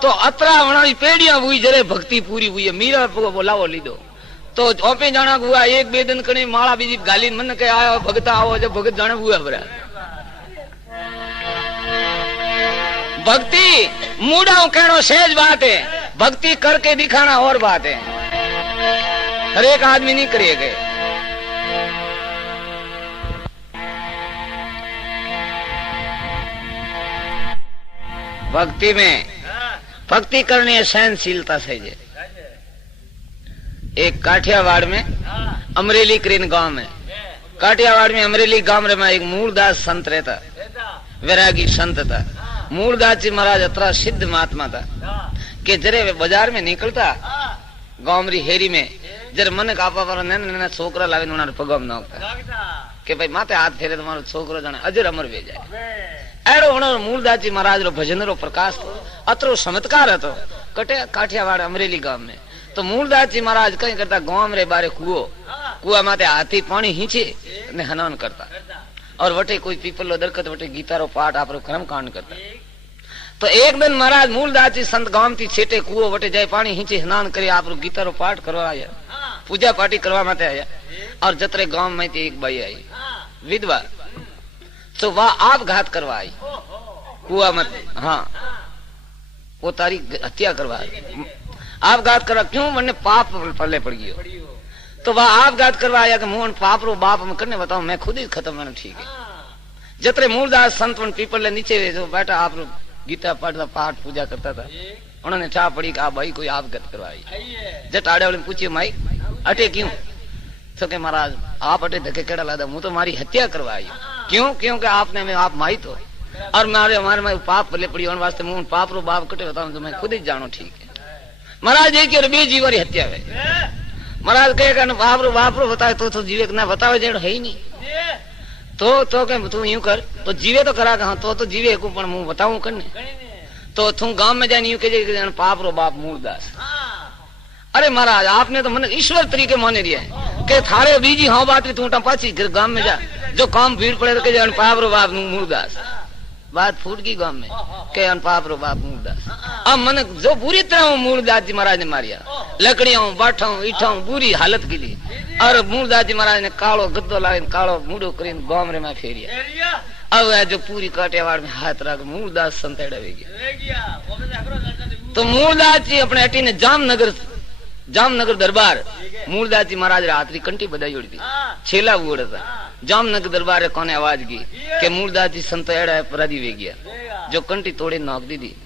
तो अतरा वणारी पेड़ियां हुई जरे भक्ति पूरी हुई है। मीरा वो लावो लीधो तो ओपे जाना हुआ एक बे दिन कने माला बीजी गाली मन के आयो भगता आओ जब भगत जाना हुआ बरा भक्ति मूडा कहना सहज बात है, भक्ति करके दिखाना और बात है। हर एक आदमी नहीं करेगा। भक्ति में भक्ति करनी है सहनशीलता से। एक काठियावाड़ में अमरेली करीन गांव में, काठियावाड़ में अमरेली गांव में एक मूलदास संत रहता, वैरागी संत था। मूलदास जी महाराज अतरा सिद्ध महात्मा था कि जरे बाजार में निकलता गांव री हेरी में जरे मन कापा पर नैना छोकरा लावे उन्होंने पगम नोकता कि भाई माते हाथ फेरे तुम्हारो छोकरो जाने अजर अमर वे जाए। एड़ो उन्होंने मूलदास जी महाराज रो भजन रो प्रकाश तो अतरो चमत्कार હતો कटे काठियावाड़ अमरेली गांव में। तो मूलदास जी महाराज कहीं करता गांव रे बारे कुआ माते हाथी पानी हिंचे ने हनन करता और वटे कोई पीपलो दरखत वटे गीतारो पाठ आपरो कर्म कांड करता। तो एक दिन महाराज मूलदास जी संत गांव थी छेटे कुओ वटे जाए पानी हिंचे स्नान करे आपरो गीतारो पाठ करवा आया, पूजा पाठी करवा माते आया। और जतरे गांव में थी एक बाई आई विधवा, तो वह आप घात करवा आई कुआ मत। हाँ वो तारी हत्या करवा आप घात करवा क्यों? मैंने पाप पल्ले पड़ गयो। तो वह आप घात करवाया कि मोहन पाप रो बाप में करने बताओ मैं खुद ही खत्म मैंने ठीक है। जतरे मूलदास संत पीपल नीचे जो बैठा आप गीता पढ़ता पाठ पूजा करता था उन्होंने चाह पड़ी कि भाई कोई आप गत करवाई। जट आड़े वाले पूछिए माई अटे क्यों? तो के महाराज आप अटे धके केड़ा लादा मुझे तो मारी हत्या करवाई। क्यों? क्योंकि आपने मैं आप माई तो और हमारे में पाप पल्ले पड़ी होने वास्ते मोहन पाप रो बाप कटे बताऊं तो मैं खुद ही जानो ठीक है। महाराज एक बे जीवारी हत्या है। महाराज कहेगा बाप रो बताए तो जीवे ना बतावे जेड़ो है ही नहीं। तो के तू यूं कर तो जीवे तो करा हाँ तो जीवे को पण मुंह बताऊं करने तो तू गांव में जाने यूं कहे पाप रो बाप मूलदास। अरे महाराज आपने तो मन ईश्वर तरीके माने दिया है कि थारे बीजी हाँ बात भी तू पाची गांव में जा जो काम भीड़ पड़े तो के पाप रो बाप मूलदास। बात फूट गई गांव में के पाप रो बाप मूलदास। अब मन जो बुरी तरह मूलदास जी महाराज ने मारिया लकड़ियों बाठों ईठों बुरी हालत की ली और मूलदास जी महाराज ने कालो गद्दो लागे कालो मुंडो करीन गांव रे में फेरिया। अब जो पूरी काठियावाड़ में हाथ रख मूलदास संत एड़ा वे गया। तो मूलदास जी अपने अटी ने जामनगर दरबार मूलदास जी महाराज रात्रि कंठी बधाई उड़ी थी छेला उड़ था जामनगर दरबार कोने आवाज की के मूलदास जी संत एड़ा पराधी वे गया जो कंठी तोड़े नोक दी थी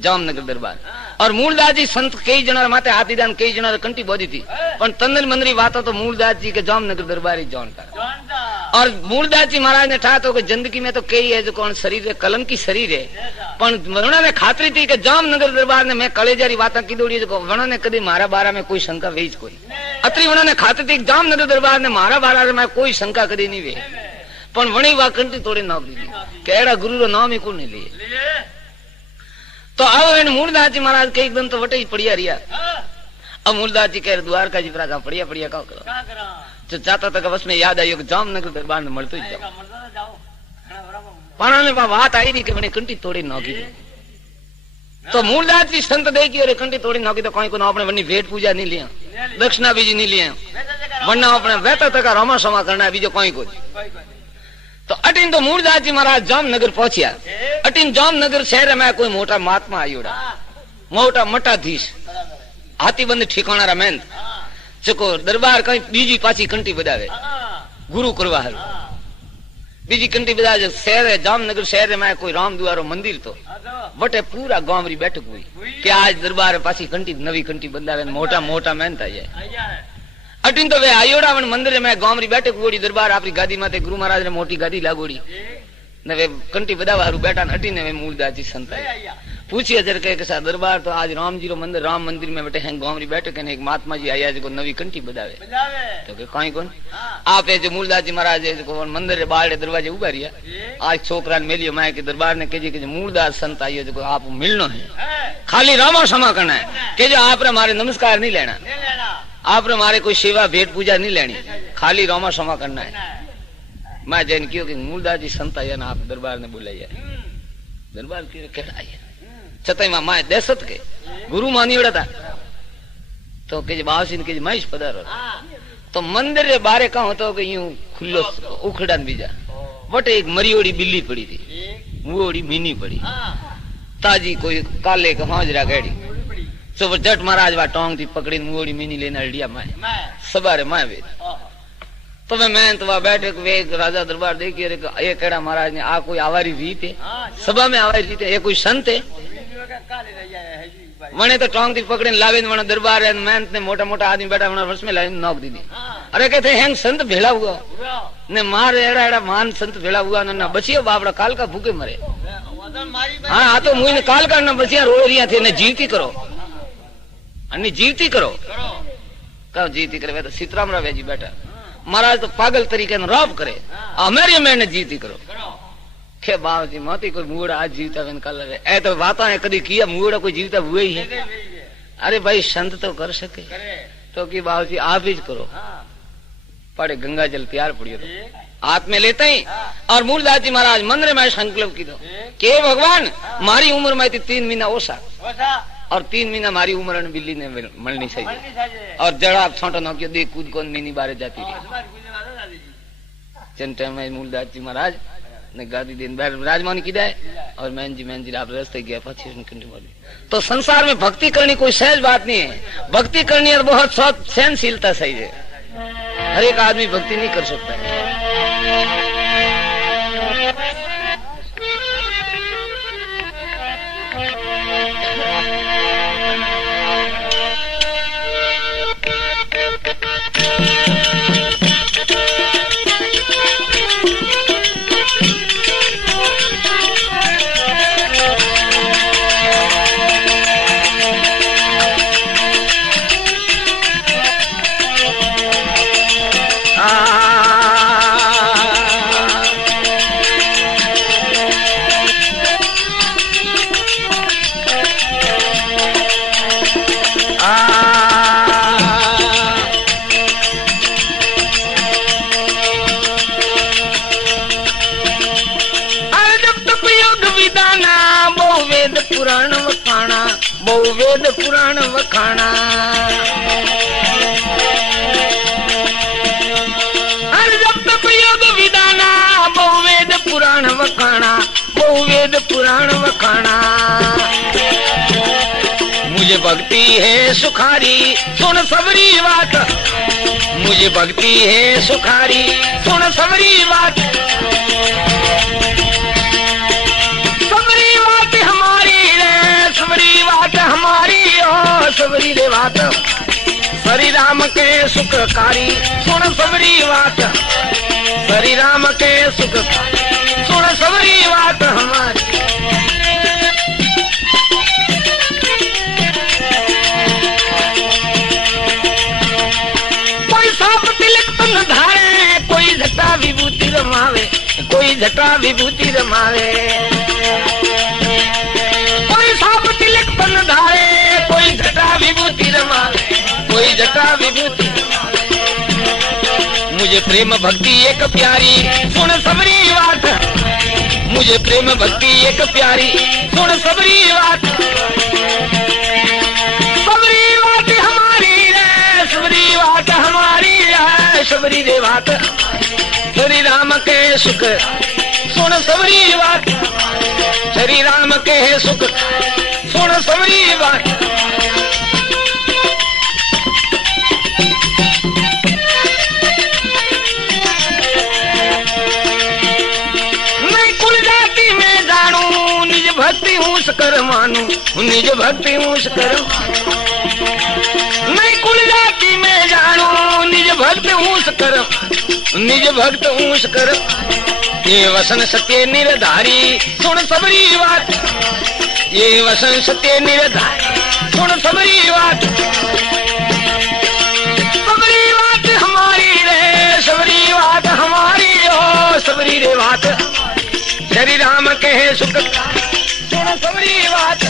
जामनगर दरबार। और मूलदास जी संत कई जना माते हाथी दान कई जना कंठी बोधी थी पण तंदल मंदरी बातों तो मूलदास जी के जामनगर दरबार ही जानता। और मूलदास जी महाराज ने ठा तो जिंदगी में तो कई है जो कौन शरीर है कलम की शरीर है पण उन्होंने खातरी थी कि जामनगर दरबार ने मैं कलेजारी बातें की दौड़ी उन्होंने कभी मारा बारा में कोई शंका वेज कोई अतरी उन्होंने खातरी थी जामनगर दरबार ने मारा बारा में कोई शंका कभी नहीं वे पण वणी वा कंठी तोड़ी नाम दी कि एड़ा गुरु रो नाम ही को नहीं लिए। तो अब मूलदास जी महाराज के एकदम तो वटे ही पड़िया रिया। अब मूलदास जी कह द्वारका जी पड़ा पड़िया पड़िया का करो तो चाहता था बस में याद आई जामनगर दरबार में मरतो ही जाओ पाना ने बात आई थी कि मैंने कंठी तोड़ी नौकी थी। तो मूलदास जी संत दे की कंठी तोड़ी नौकी तो कोई को अपने वनी भेंट पूजा नहीं लिया दक्षिणा बीजी नहीं लिया वरना अपने वैता तक रमा समा करना है बीजो कोई को। तो अटीन तो मूलदास जी महाराज जामनगर पहुंचिया। अटीन जामनगर शहर में कोई मोटा महात्मा आयोड़ा मोटा मठाधीश हाथीबंद ठिकाना रमेंद चको दरबार कहीं बीजी पाची कंठी बजावे गुरु करवा बीजी कंठी बजा शहर है जामनगर शहर में कोई राम दुआरो मंदिर तो वटे पूरा गांव री बैठक हुई कि आज दरबार पाची कंठी नवी कंठी बदलावे मोटा मोटा मेहनत आई है। अटीन तो वे आयोड़ा मंदिर में गांव री बैठक हुई दरबार आपरी गादी माते गुरु महाराज ने मोटी गादी लागोड़ी ने वे कंठी बदावा हारू बैठा अटीने वे मूलदास जी संत पूछी अजर के सा दरबार तो आज राम जी रो मंदिर राम मंदिर में बैठे हैं गांव री बैठे के एक महात्मा जी आया जो नवी कंठी बजावे तो के काई कोन आप ए जो मूलदास जी महाराज जो मंदिर रे बाहर दरवाजे उभा रिया आज छोकरा ने मेलियो माए के दरबार ने के जो मूलदास संत आयो जो आप मिलनो है खाली रामा क्षमा करना है के जो आप रे मारे नमस्कार नहीं लेना आप रे मारे कोई सेवा भेंट पूजा नहीं लेनी खाली रामा क्षमा करना है मैं जैन कियो कि मूलदास जी संत आया ना आप दरबार ने बुलाया दरबार के केड़ा आया छताई माए दहशत के गुरु मानी वड़ा था तो के बावसी ने के महेश पधारो तो मंदिर रे बारे का होतो कि यूं खुल्लो उखड़ान बीजा बटे एक मरियोड़ी बिल्ली पड़ी थी मुओड़ी मीनी पड़ी ताजी कोई काले का हाजरा गड़ी तो जट महाराज वा टोंग थी पकड़ी मुओड़ी मीनी लेना अड़िया माए सबारे माए वे तो मैं तो वहां बैठे वे राजा दरबार देखिए ये केड़ा महाराज ने आ कोई आवारी रीत है सभा में आवारी रीत है ये कोई संत है वने तो टोंग थी पकड़े लावे वने दरबार है मैं ने मोटा मोटा आदमी बैठा वने वर्ष में लाइन नौक दी अरे कहते हैं संत भेड़ा हुआ ने मार एड़ा एड़ा मान संत भेड़ा हुआ ना बचियो बापड़ा काल का भूखे मरे हाँ आ तो मुझे काल का ना बचिया रो रही थे ने जीवती करो अन्नी जीवती करो कहो जीवती करे तो सीताराम राव जी बैठा महाराज तो पागल तरीके न रौब करे हमारी मैंने जीती करो के बाप जी मोती कोई मुड़ा आज जीवता बन कल ए तो बात है कभी किया मुड़ा कोई जीवता हुए ही है अरे भाई संत तो कर सके तो कि बाप जी आप ही करो पड़े गंगा जल तैयार पड़ियो तो हाथ में लेते ही और मूलदास जी महाराज मंदिर में संकल्प की दो के भगवान मारी उम्र में 3 महीना ओसा और 3 महीना मारी उम्र बिल्ली ने मलनी चाहिए और जड़ा छोटा नौकियो दे कूद कौन मीनी बारे जाती रही चंटे में मूलदास जी महाराज ने गादी दिन राजमानी की है और मैन जी आप रास्ते गया तो संसार में भक्ति करनी कोई सहज बात नहीं है भक्ति करनी और बहुत सहनशीलता सही है हर एक आदमी भक्ति नहीं कर सकता है वेद पुराण वखाना हर जब तक योग विदाना बहु वेद पुराण वखाना बहु वेद पुराण वखाना मुझे भक्ति है सुखारी सुन सबरी बात मुझे भक्ति है सुखारी सुन सबरी बात हमारी ओ सबरी रे बात श्री राम के सुखकारी सुन सबरी बात श्री राम के सुख सुन सबरी बात हमारी कोई सांप तिलक तन धारे कोई झटा विभूति रमावे कोई झटा विभूति रमावे धारे कोई जटा विभूति रमावे कोई जटा विभूति मुझे प्रेम भक्ति एक प्यारी सुन सबरी बात मुझे प्रेम भक्ति एक प्यारी सुन सबरी बात हमारी रे सबरी बात हमारी है सबरी रे बात श्री राम के सुख सुन सबरी बात श्री राम के सुख सुन सबरी बात मैं कुल जाति में जानू निज भक्ति ऊस कर मानू निज भक्ति ऊस कर मैं कुल जाति में जानू निज भक्त ऊस कर निज भक्त ऊस कर ये वसन सत्य निर्धारी सुन सबरी बात ये वसन सत्य निर्धार सुन सबरी बात हमारी रे सबरी बात हमारी हो सबरी रे बात श्री राम कहे सुख सुन सबरी बात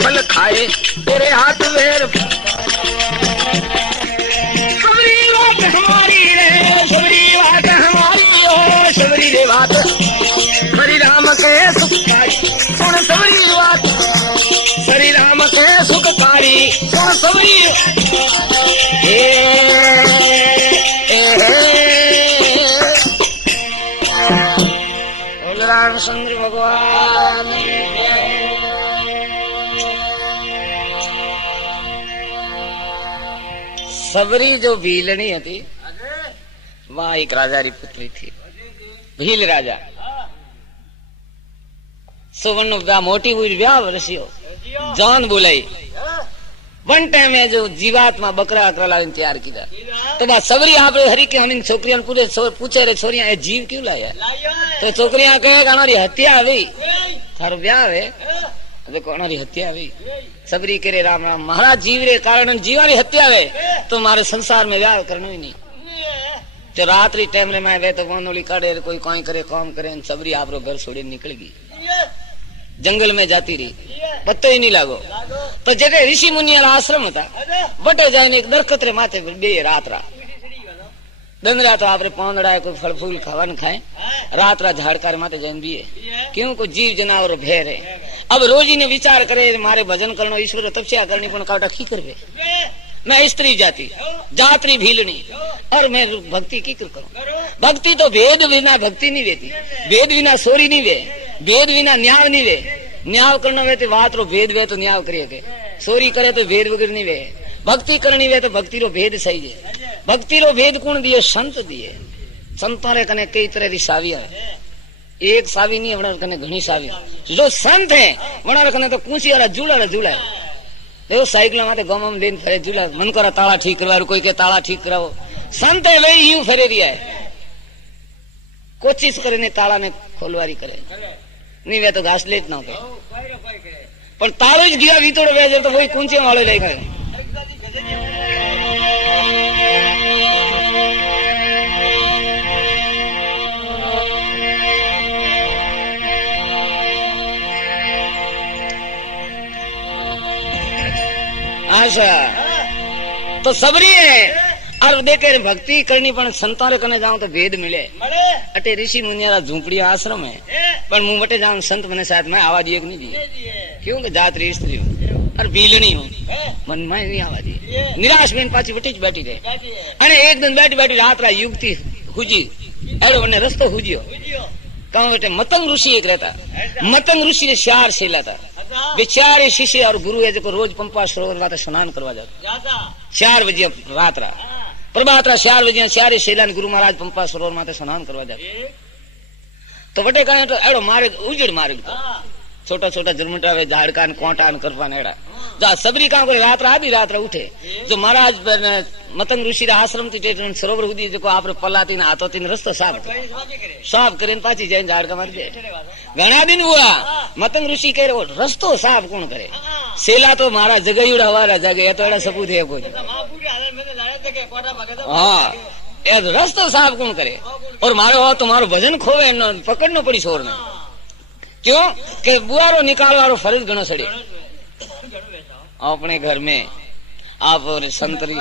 फल खाए तेरे हाथ वेर सबरी बात हमारी रे सबरी बात हमारी हो सबरी रे बात श्री राम के सुखकारी सुन सबरी बात श्री राम के सुखकारी सुन सबरी रामचंद्र भगवान सबरी जो भीलनी थी वहां एक राजा री पुत्री थी भील राजा सुवर्ण ब्याह मोटी हुई ब्याह वर्षियो जान बुलाई वन टाइम में जो जीवात्मा बकरा अकरा लाइन तैयार किया तो बात सबरी आप हरी के हम छोकरियां पूरे पूछे रे छोरियां ये जीव क्यों लाया तो छोकरियां कहे हमारी हत्या हुई थारो ब्याह है देखो हमारी हत्या हुई सबरी करे राम राम महाराज जीव रे कारण जीवानी हत्या वे तो मारे संसार में व्याह करना ही नहीं तो रात्रि टाइम रे मैं वे तो वनोली काढ़े कोई कोई करे काम करे सबरी आप घर छोड़ी निकल गई जंगल में जाती रही पत्तो ही नहीं लागो तो जगह ऋषि मुनि आश्रम था बटे जाने एक दरखत रे माथे बे रात दंदरा तो आपरे पौंदड़ा कोई फल फूल खावन खाए रात झाड़कार माथे जान भी क्यों को जीव जनावर भेर है अब रोजी ने विचार करे मारे भजन करनो ईश्वर तपस्या करनी पण काटा की करवे मैं स्त्री जाति जात्री भीलनी और मैं भक्ति की करूं भक्ति तो भेद बिना भक्ति नहीं वेती भेद बिना सोरी नहीं वे भेद बिना न्याय नहीं वे न्याय करना वे तो बात रो भेद वे तो न्याय करे के सोरी करे तो भेद वगैरह नहीं वे भक्ति करनी वे तो भक्ति रो भेद सही है भक्ति रो भेद कौन दिए संत दिए संतों रे कने कई तरह की सावियां एक सावी नहीं वणा कने घणी सावियां जो संत है वणा कने तो कुंची वाला झूला देखो साइकिल माथे गम देन फरे झूला मन करा ताला ठीक करवा कोई के ताला ठीक कराओ संत है वे यूं फरे रिया है कोशिश करे ने ताला ने खोलवारी करे नहीं वे तो घास लेट ना पे पर तालो ज गया भीतर वे तो वही कुंची वाले ले गए आशा तो सबरी है और देखे भक्ति करनी पण संतान कने जाऊं तो भेद मिले अटे ऋषि मुनियारा झूंपड़ी आश्रम है पर मुंह बटे जाऊं संत मने साथ में आवाज एक नहीं दी क्यों कि जात्री स्त्री और भीलनी हूं मन में नहीं आवाज निराश में पाची बटी बैठी रहे अने एक दिन बैठी बैठी रात युक्ति हुजी एड़ो ने रस्तो हुजियो कहूं बेटे मतंग ऋषि एक रहता मतंग ऋषि ने चार शेला था बेचारे शिष्य और गुरु है जो रोज पंपा सरोवर माते स्नान करवा जाता 4 बजे रात प्रभात 4 बजे चारे शैलान गुरु महाराज पंपा सरोवर माते स्नान करवा जाते तो वटे कहे तो एड़ो मारे उजड़ मारे छोटा छोटा जरमटा वे झाड़कान कोटान करवान एड़ा जा सबरी काम करे रात आधी रात उठे जो महाराज मतंग ऋषि आश्रम थी टेटन सरोवर हुदी जो आपरे पलाती ने हाथों तीन रस्तो साफ करे पाची जाइन झाड़का मार दे घना दिन हुआ मतंग ऋषि कह रहे रस्तो साफ कौन करे सेला तो महाराज जगह हवाला जगह तो एड़ा सबूत है कोई हाँ रस्तो साफ कौन करे और मारो हो तुम्हारो भजन खोवे पकड़नो पड़ी शोर में क्यों के बुआरो निकालवारो फर्ज घणो सड़े अपने घर में आप और संतरी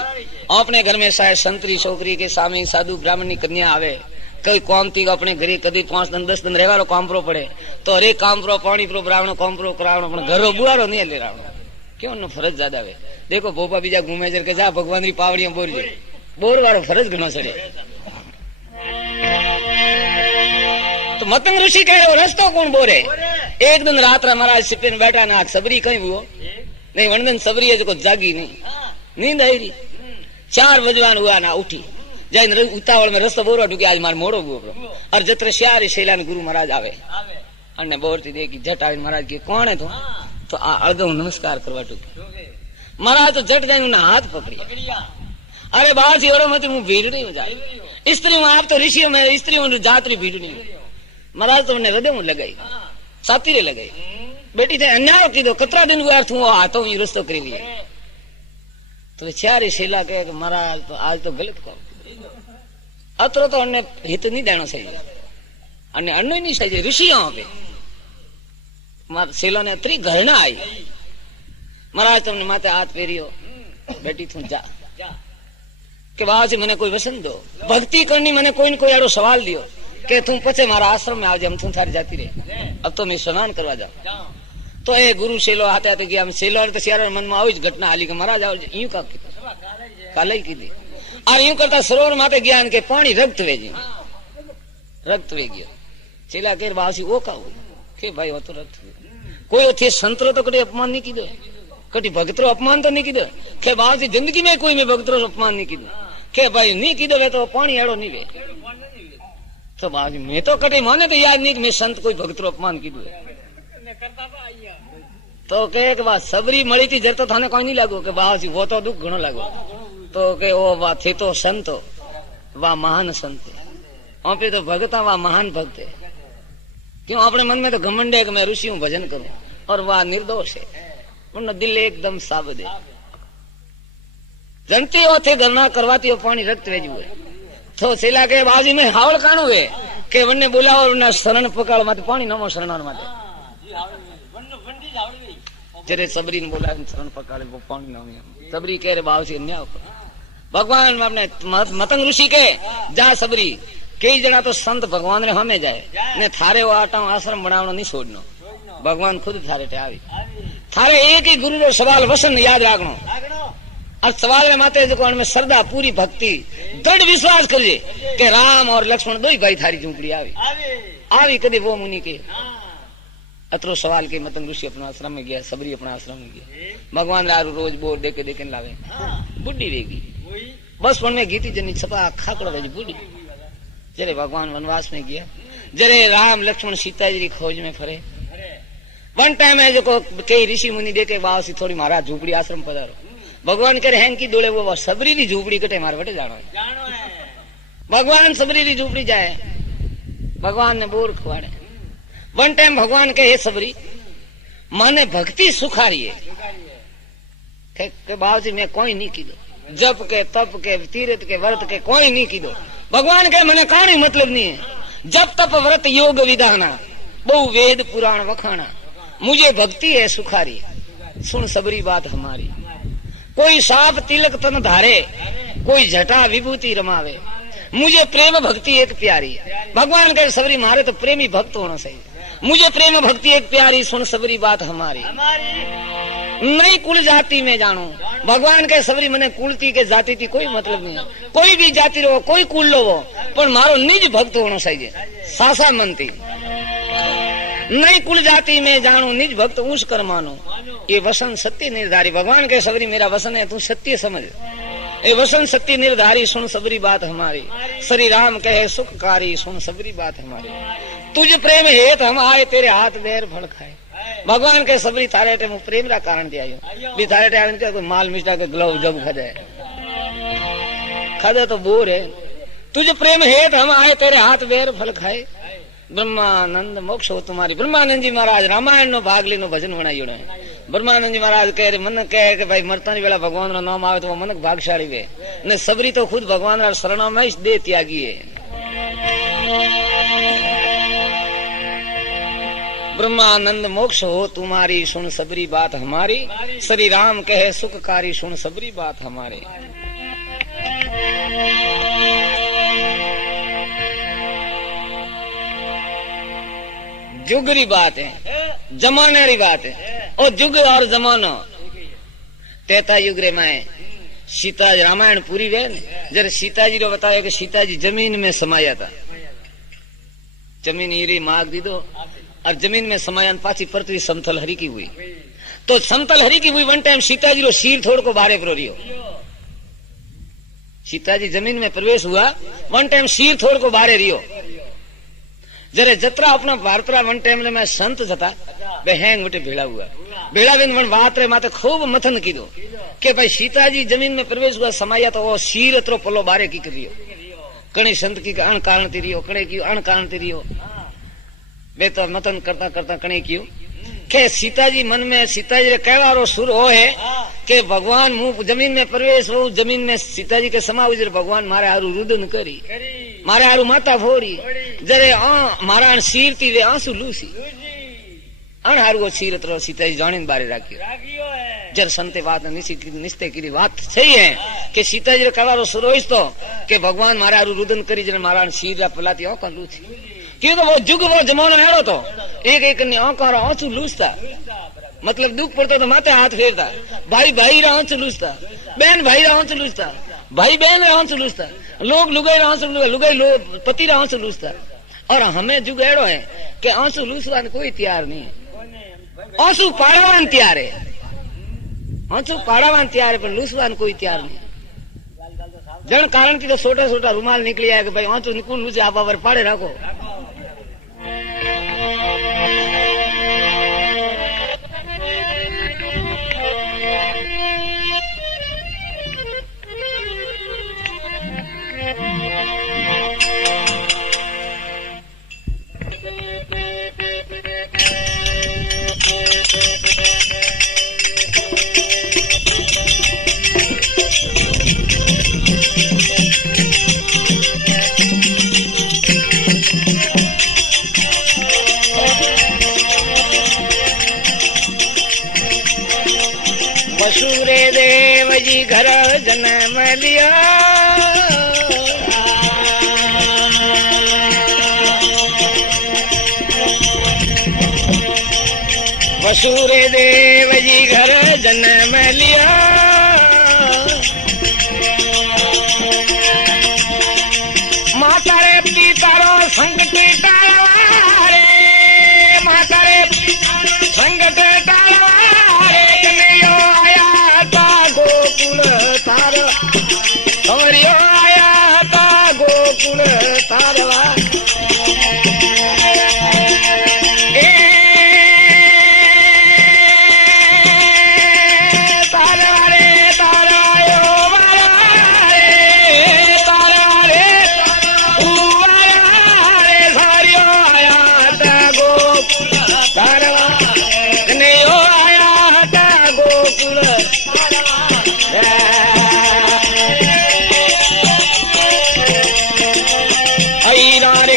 अपने घर में शायद संतरी छोकरी के सामने साधु ब्राह्मणी कन्या आवे कई काम थी अपने घरे कदी 5 दिन 10 दिन रहवारो काम प्रो पड़े तो हरे काम प्रो पानी प्रो ब्राह्मण काम प्रो करावनो पण घरो बुआरो नहीं ले रावनो क्यों न फर्ज ज्यादा वे देखो भोपा बीजा घूमे जर के जा भगवान री पावड़ियां बोर वारो फर्ज घणो सड़े तो मतंग ऋषि कह रहे रस्तो कौन बोरे एक दिन रात महाराज सिपे बैठा ना सबरी कहीं हुआ नहीं वन दिन सबरी है जो जागी नहीं नींद आई रही 4 बजवान हुआ ना उठी जाए उतावल में रस्तो बोरो ढूंढी आज मार मोड़ो हुआ और जत्र श्यार शैलान गुरु महाराज आवे अन्य बोरती देखी झट आवे महाराज के कौन है तो तो अड़गो नमस्कार करवा टूक महाराज तो जट जाए उन्हें हाथ पकड़िया। अरे बाहर से और मत मुंह भीड़ नहीं हो जाए स्त्री में आप तो ऋषियों में स्त्री जातरी भीड़ नहीं महाराज तो उन्हें हृदय में लगाई साथी रे लगाई बेटी थे अन्याय की दो कतरा दिन हुआ तू हाथों में रस्तो कर लिया तो चारे शेला कहे कि महाराज तो आज तो गलत करो अतरो तो अन्य हित नहीं देना सही अन्य अन्य नहीं सही ऋषियों पे शेला ने अतरी घरना आई महाराज तुमने माते हाथ फेरियो बेटी तू जा के वहां से मैंने कोई वसन दो भक्ति करनी मैंने कोई न कोई आड़ो सवाल दियो के तुम पचे मारा आश्रम में आज हम तुम थारी जाती रहे अब तो मैं स्नान करवा जाऊं तो ए गुरु शेलो आते आते गया हम शेलो तो सियार मन में आई घटना हाली के महाराज आओ यूं का काल ही की दी और यूं करता सरोवर माते ज्ञान के पानी रक्त वे गया चेला के बासी वो का के भाई वो तो रक्त कोई थे संतरो तो कभी अपमान नहीं की दो कभी भगतरो अपमान तो नहीं की दो के बासी जिंदगी में कोई में भगतरो अपमान नहीं की दो के भाई नहीं की दो वे तो पानी एड़ो नहीं वे तो बाजी मैं तो कभी माने तो याद नहीं कि मैं संत कोई भगतरो अपमान की दो तो के बात सबरी मળી थी जर तो थाने कोई नहीं लागो के बाजी वो तो दुख घणो लागो तो के ओ वा थे तो संत वा महान संत वहां पे तो भगता वा महान भक्त है क्यों अपने मन में तो घमंड है कि मैं ऋषि हूँ भजन करूं और वह निर्दोष है उनका दिल एकदम साबद है जनती हो थे गणना करवाती हो पानी रक्त वेजू है तो सेला के बाजी में हावड़ काणु है के वन्ने बोलाओ ना शरण पकड़ मत पानी नमो शरण माते जरे सबरी ने बोला शरण पकड़े वो पानी नमो सबरी कह रे बाजी अन्याय भगवान अपने मतंग ऋषि के जा सबरी कई जना तो संत भगवान ने हमें जाए ने थारे वो आटा आश्रम बनावनो नहीं छोड़नो भगवान खुद थारे टे आवी थारे एक ही गुरु रो सवाल वसन याद राखनो और सवाल में माते जो में श्रद्धा पूरी भक्ति दृढ़ विश्वास करिए कि राम और लक्ष्मण दो ही भाई थारी झूंपड़ी आवी कदे वो मुनि के अतरो सवाल के मतंग ऋषि अपना आश्रम में गया सबरी अपना आश्रम में गया भगवान रारू रोज बोर देके देके लावे बुढ़ी वेगी बस वन में गीती जनी छपा खाकड़ वेजी बुढ़ी जरे भगवान वनवास में गया जरे राम लक्ष्मण सीता जी खोज में फरे वन टाइम है जो कई ऋषि मुनि देखे बासी थोड़ी महाराज झूपड़ी आश्रम पधारो भगवान करे हैंग की दोड़े वो सबरी री झूपड़ी कटे मार बटे जानो है भगवान सबरी री झूपड़ी जाए भगवान ने बोर खुआड़े वन टाइम भगवान कहे सबरी माने भक्ति सुखारी है के बाबूजी मैं कोई नहीं की दो जप के तप के तीर्थ के व्रत के कोई नहीं की दो भगवान के मने कहानी मतलब नहीं है जब तप व्रत योग विधाना बहु वेद पुराण वखाना मुझे भक्ति है सुखारी सुन सबरी बात हमारी कोई साफ तिलक तन धारे कोई जटा विभूति रमावे मुझे प्रेम भक्ति एक प्यारी भगवान के सबरी मारे तो प्रेमी भक्त होना चाहिए मुझे प्रेम भक्ति एक प्यारी सुन सबरी बात हमारी नहीं कुल जाति में जानू भगवान के सबरी मने कुलती के जाति थी कोई मतलब नहीं है कोई भी जाति रो कोई कुल लो वो पर मारो निज भक्त होना चाहिए सासा मनती नहीं कुल जाति में जानू निज भक्त ऊंच कर मानो ये वसन सत्य निर्धारी भगवान के सबरी मेरा वसन है तू सत्य समझ ये वसन सत्य निर्धारी सुन सबरी बात हमारी श्री राम कहे सुखकारी सुन सबरी बात हमारी तुझ प्रेम हेत हम आए तेरे हाथ बैर फल खाए भगवान के सबरी थारे टे प्रेम रा कारण दिया भी थारे टे कोई माल मिष्टा के ग्लव जब खादे तो बोर है तुझ प्रेम हेत हम आए तेरे हाथ बैर फल खाए ब्रह्मानंद मोक्ष हो तुम्हारी ब्रह्मानंद जी महाराज रामायण नो भाग लीनो भजन बनाई ब्रह्मानंद जी महाराज कह रहे मन कहे कि भाई मरता वेला भगवान रो नाम आवे तो वो मनक भागशाली वे ने सबरी तो खुद भगवान रा शरण में ही दे त्यागी है ब्रह्मानंद मोक्ष हो तुम्हारी सुन सबरी बात हमारी श्री राम कहे सुखकारी सुन सबरी बात हमारी जुग री बात है जमाने री बात है और जुग और जमानो तेता युग रे माए सीता रामायण पूरी वे जरे सीता जी रो बताया कि सीता जी जमीन में समाया था जमीन हीरी माग दी दो और जमीन में समायन पाची पृथ्वी समतल हरी की हुई तो समतल हरी की हुई वन टाइम सीता जी रो सिर थोड़ को बारे पर रियो सीता जी जमीन में प्रवेश हुआ वन टाइम सिर थोड़ को बारे रियो जरे जतरा अपना भारतरा वन टाइम में संत जता वे हैंग वटे भेड़ा हुआ बेड़ाबेन वन बात रे माते खूब मथन कीधो के भाई सीताजी जमीन में प्रवेश हुआ समाया तो वो शीर अतरो पलो बारे की करियो कणी संत की अण कारण तिरियो कणे की अण कारण तिरियो वे तो मथन करता करता कणे क्यों के सीताजी मन में सीताजी रे कहवारो सुर हो है के भगवान मुंह जमीन में प्रवेश हो जमीन में सीताजी के समाज भगवान मारे हारू रुदन करी मारे हारू माता फोड़ी जरे मारा शीर थी वे आंसू लूसी अण हारू सीरत रो सीताजी जाने बारे राखियो जर संते बात निश्चय की बात सही है कि सीताजी रे कहवारो सुर होइस तो के भगवान मारे हारू रुदन करी जने मारा शीर पलाती औका लूसी क्यों तो वो जुग वो जमानो हेड़ो तो एक एक ने औका आंसू लूसता मतलब दुख पड़ता तो माथे हाथ फेरता भाई भाई रा आंसू लूसता बहन भाई रा आंसू लूसता भाई बहन रा आंसू लूसता लोग लुगाई रा आंसू लुगाई लोग पति रा आंसू लूसता और हमें जुग हेड़ो है कि आंसू लूसवा कोई तैयार नहीं है आंसू पाड़ावान तैयार है आंसू पाड़ावान तैयार है पर लूसवान कोई तैयार नहीं जन कारण की तो छोटा छोटा रुमाल निकली आया कि भाई आंसू निकुल लूसे आप आवर पाड़े रखो वसुरे देव जी घर जन्म लिया वसुरे देव जी घर जन्म लिया माता रे पिता रो संकट टालवा रे माता रे संकट टालवा रे कन्हैया आया ता गोकुल तार हरियो आया ता गोकुल तारवा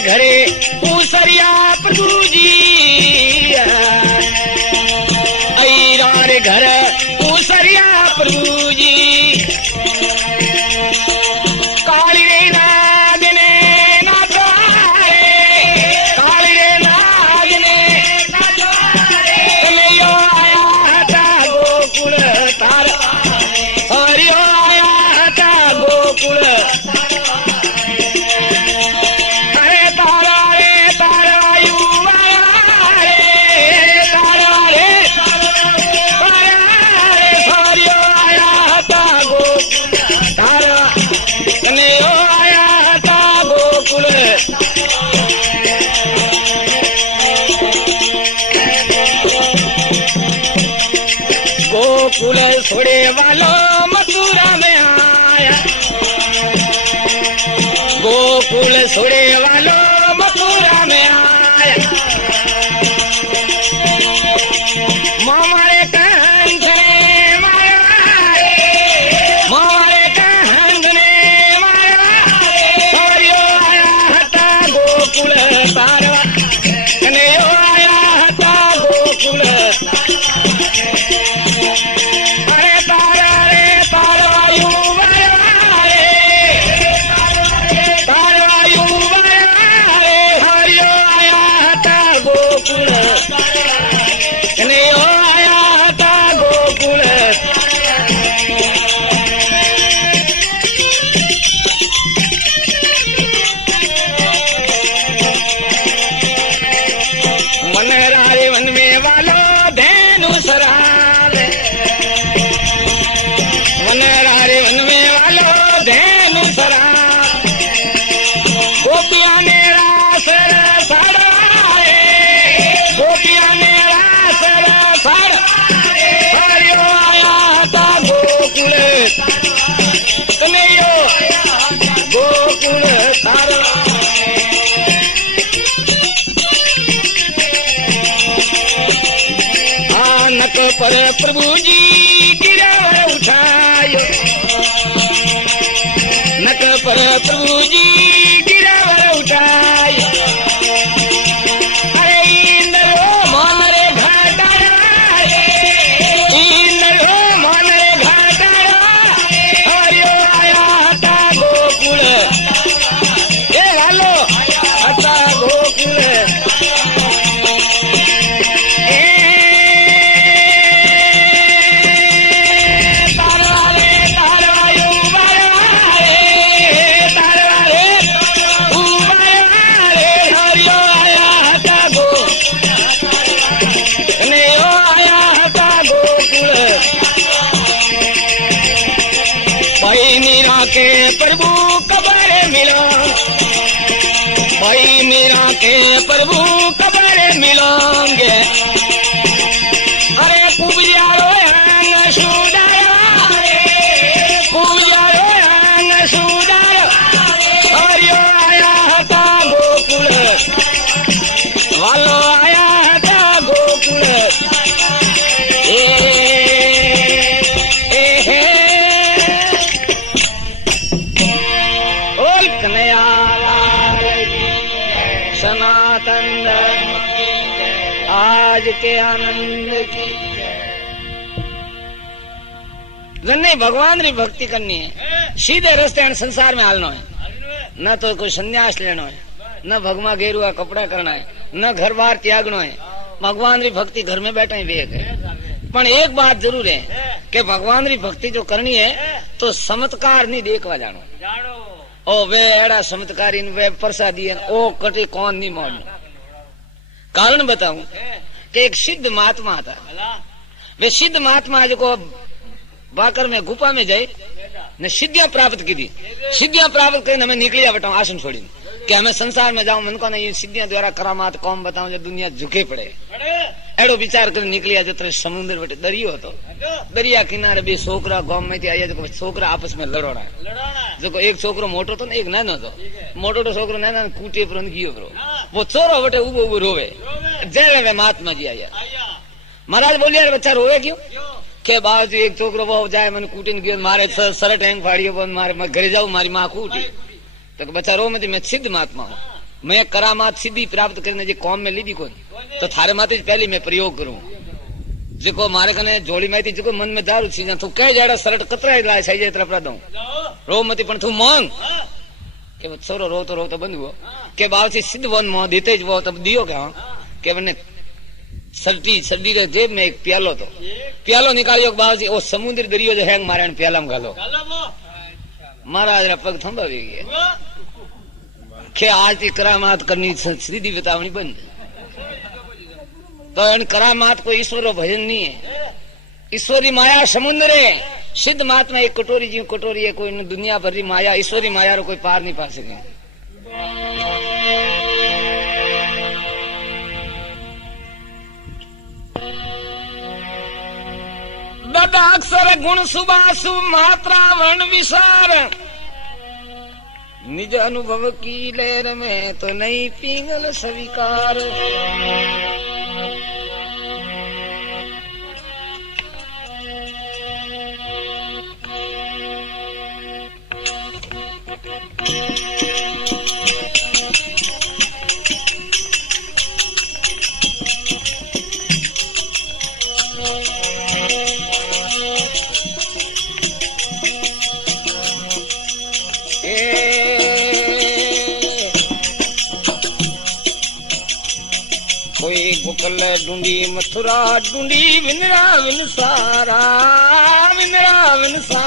घरे पूसरिया प्रभु जी रे घर पूसरिया प्रभु जी काली रे नाग ने नाचवारे काली रे नाग ने नाचवारे कन्हैया आया था गोकुल तार हरियो आया था गोकुल गोकुल छोड़े वालों मथुरा में आया गोकुल छोड़े वालों मथुरा में आया मामारे कंठ ने मारा मामारे कंठ ने मारा हरियो आया था गोकुल तारवा कन्हैया आया था गोकुल तारवायु पर प्रभु जी गिरावर उठायो, नक पर प्रभु जी गिरावर उठायो। अरे इंद्रो मन रे घाटारा, इंद्रो मन रे घाटारा, हरियो आया हता गोकुल, ए लालो हता गोकुल। के प्रभु कबर मिलो, भाई मीरा के प्रभु कबर मिलोगे। अरे कुबजारो अंग सुधारो, कुबजारो अंग सुधारो, हरियो आया हता गोकुल, वालो आया हता गोकुल। सनातन आज के आनंद की जन्ने भगवान री भक्ति करनी है, सीधे रास्ते संसार में हालना है, न तो कोई संन्यास लेना है, न भगवा गेरुआ कपड़ा करना है, न घर बार त्यागना है। भगवान री भक्ति घर में बैठा ही वेग है, पर एक बात जरूर है कि भगवान री भक्ति जो करनी है तो चमत्कार नहीं देखवा जानो, ओ वे एड़ा चमत्कारी वे प्रसादी ओ कटे कौन नहीं मान। कारण बताऊं कि एक सिद्ध महात्मा था, वे सिद्ध महात्मा जो बाकर में गुफा में जाए ने सिद्धियां प्राप्त की थी, सिद्धियां प्राप्त कर हमें निकलिया बताऊं आसन छोड़ी कि हमें संसार में जाऊं, मन को नहीं सिद्धियां द्वारा करामात कौम बताऊं जो दुनिया झुके पड़े। एड़ो विचार कर निकलिया जो समुद्र बटे दरियो तो दरिया किनारे बे छोकरा गांव में आया जो छोकरा आपस में लड़ोड़ा है। जो एक छोकरो मोटो तो एक नानो तो मोटो तो छोकरो नाना कूटे पर गियो पर वो चोरो बटे उबो उबो रोवे। जय वे महात्मा जी आया, महाराज बोलिए बच्चा रोवे क्यों के बाजू एक छोकरो वो जाए मन कूटी गयो मारे सरट हैंग फाड़ियो मारे मैं घरे जाऊं मारी माँ कूटी तो बच्चा रो मैं सिद्ध महात्मा हूँ, मैं करामात सिद्धि प्राप्त करने जी कौम में लीधी कौन तो थारे माते पहले मैं प्रयोग करूं जो मारे कने जोड़ी में थी जो मन में दारू सीजा तू कह जाड़ा सरट कतरा लाए सही तरफ दऊ रो मती पण तू मांग के छोरो रो तो बंद हुआ के बावची सिद्ध वन मोह देते वो तब दियो क्या के मैंने सर्दी रे जेब में एक प्यालो तो प्यालो निकालियो बावची ओ समुद्र दरियो जो हैंग मारे प्याला में घालो महाराज रा पग थंबा वी गया के आज की करामात करनी सीधी बतावनी बंद तो इन करामात को ईश्वर भजन नहीं है, ईश्वरी माया समुद्र है। सिद्ध महात्मा एक कटोरी जी कटोरी है, कोई दुनिया भर री माया ईश्वरी माया रो कोई पार नहीं पा सके। दादा अक्षर गुण सुबासु मात्रा वर्ण विसार निज अनुभव की लहर में तो नहीं पिघल स्वीकार। गोकुल ढूंढी मथुरा ढूंढी विनरा विनसारा विनरा विनसा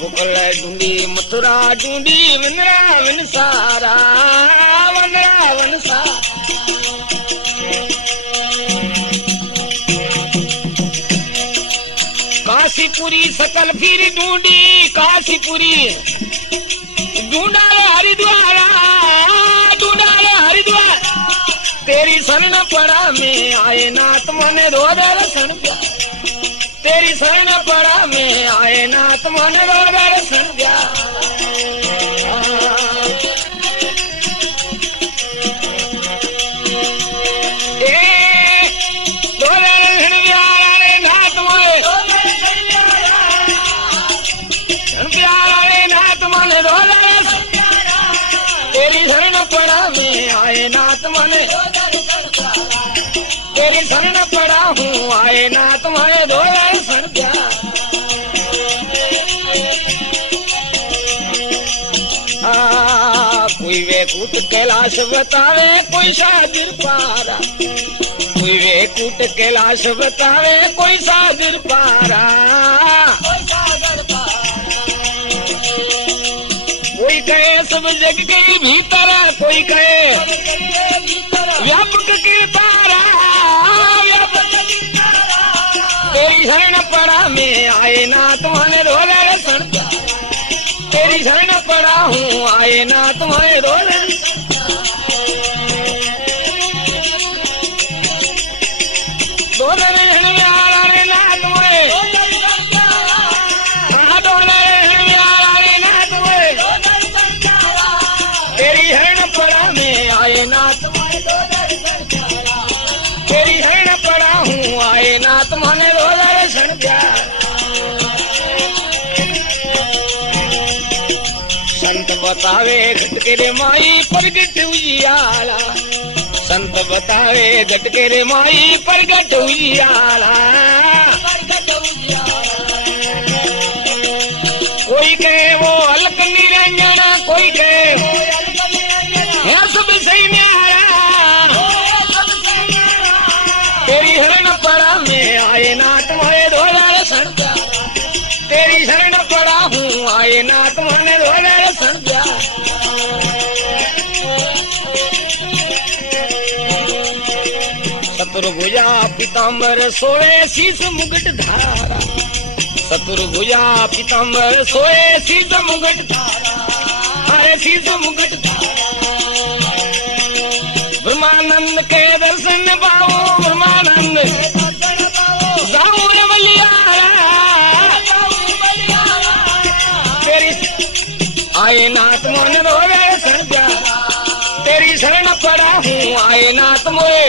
गोकुल ढूंढी मथुरा ढूंढी विनरा विनसारा विनरा विनसा। काशीपुरी सकल फिर ढूंढी काशीपुरी ढूंढा हरिद्वारा हरिद्वार तेरी शरण पड़ा में आए नाथ मने रो दर्शन तेरी शरण पड़ा में आए नाथ मने रो दर्शन ए पड़ा में आए नाथ मने तेरी शरण पड़ा हूँ आए नाथ मने दो दर्शन प्यारा कोई वैकुंठ कैलाश बतावे कोई साजिर पारा कोई वैकुंठ कैलाश बतावे कोई सागर पारा कोई कहे सब जग के भीतर कोई कहे व्यापक कीर्तारा तेरी शरण पड़ा में आए ना तुम्हारे दो दर्शन तेरी शरण पड़ा हूँ आए ना तुम्हारे दो तेरी शरण पड़ा हूँ आए नाथ माने दो दर्शन प्यार संत बतावे घट के रे माई प्रगट उजियाला संत बतावे घट के रे माई प्रगट उजियाला कोई कहे वो अलक निरंजन कोई कहे सब सही न्यारा तेरी शरण पड़ा में आए नाथ माने दो दर्शन तेरी शरण पड़ा हूँ आए नाथ माने दो दर्शन शत्रुभुजा पीताम्बर सोए शीश मुकुट धारा शत्रुभुजा पीताम्बर सोए शीश मुकुट धारा अरे शीश मुकुट ब्रह्मानंद के दर्शन पाओ ब्रह्मानंद जाऊं तेरी आए नाथ मोने दो दर्शन तेरी शरण पड़ा हूँ आए नाथ मोए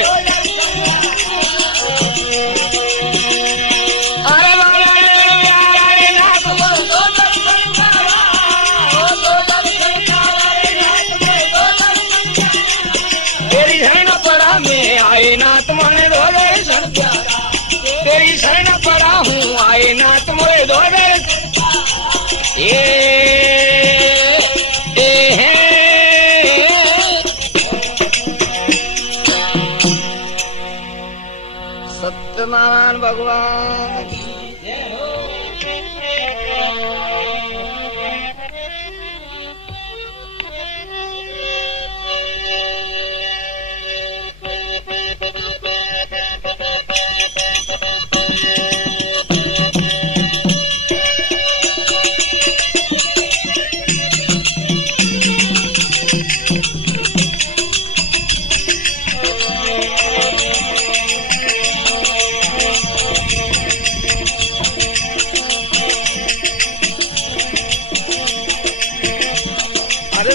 तेरी शरण पड़ा हूँ आए नाथ मोरे दो सत्यनारायण भगवान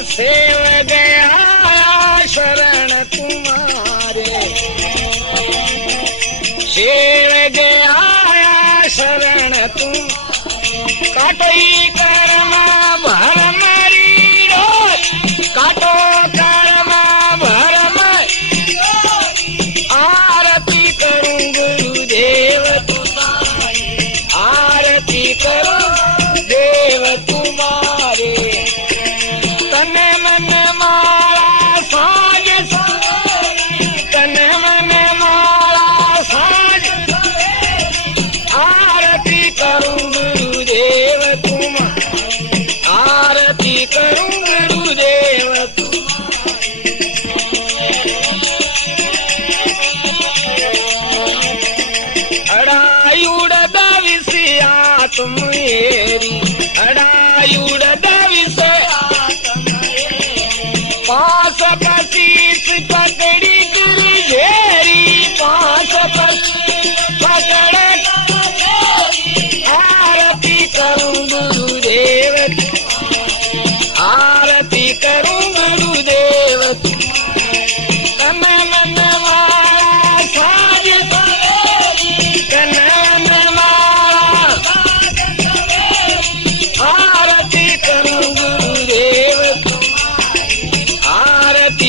सेव गया शरण तुम्हारे सेव गया शरण तुम काटोई कर्म भर मरी रोज काटो कर्म भर आरती करूं गुरुदेव तुम्हारे आरती करूं देव तुम्हारे तुमेरी अड़ायुड़ दविस पास पचीस पकड़ी गुरु झेरी पास पकड़ आरती करूं गुरुदेव आरती करूं गुरुदेव तन मन मारा साज तन मन आरती करूं गुरुदेव आरती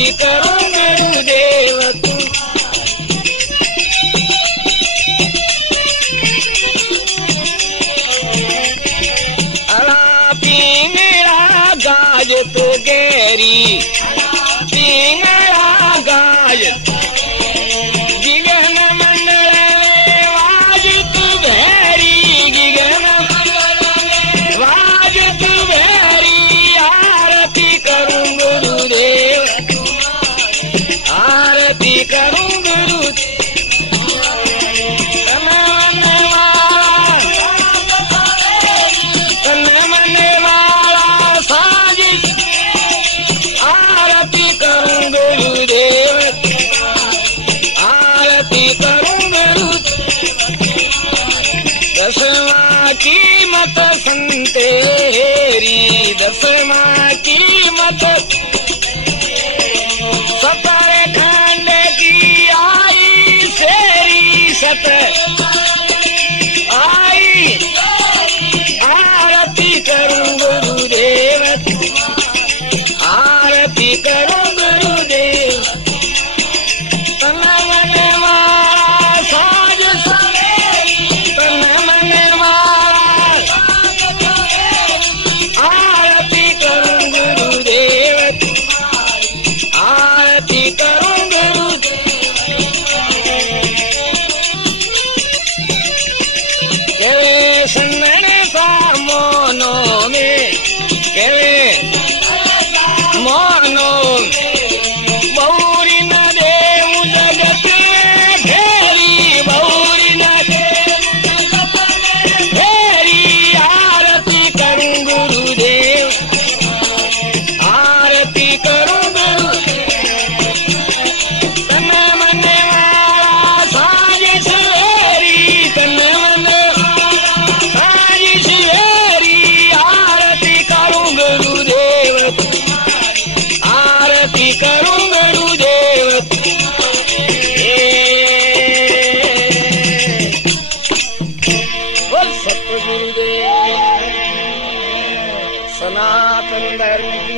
सनातन धर्म की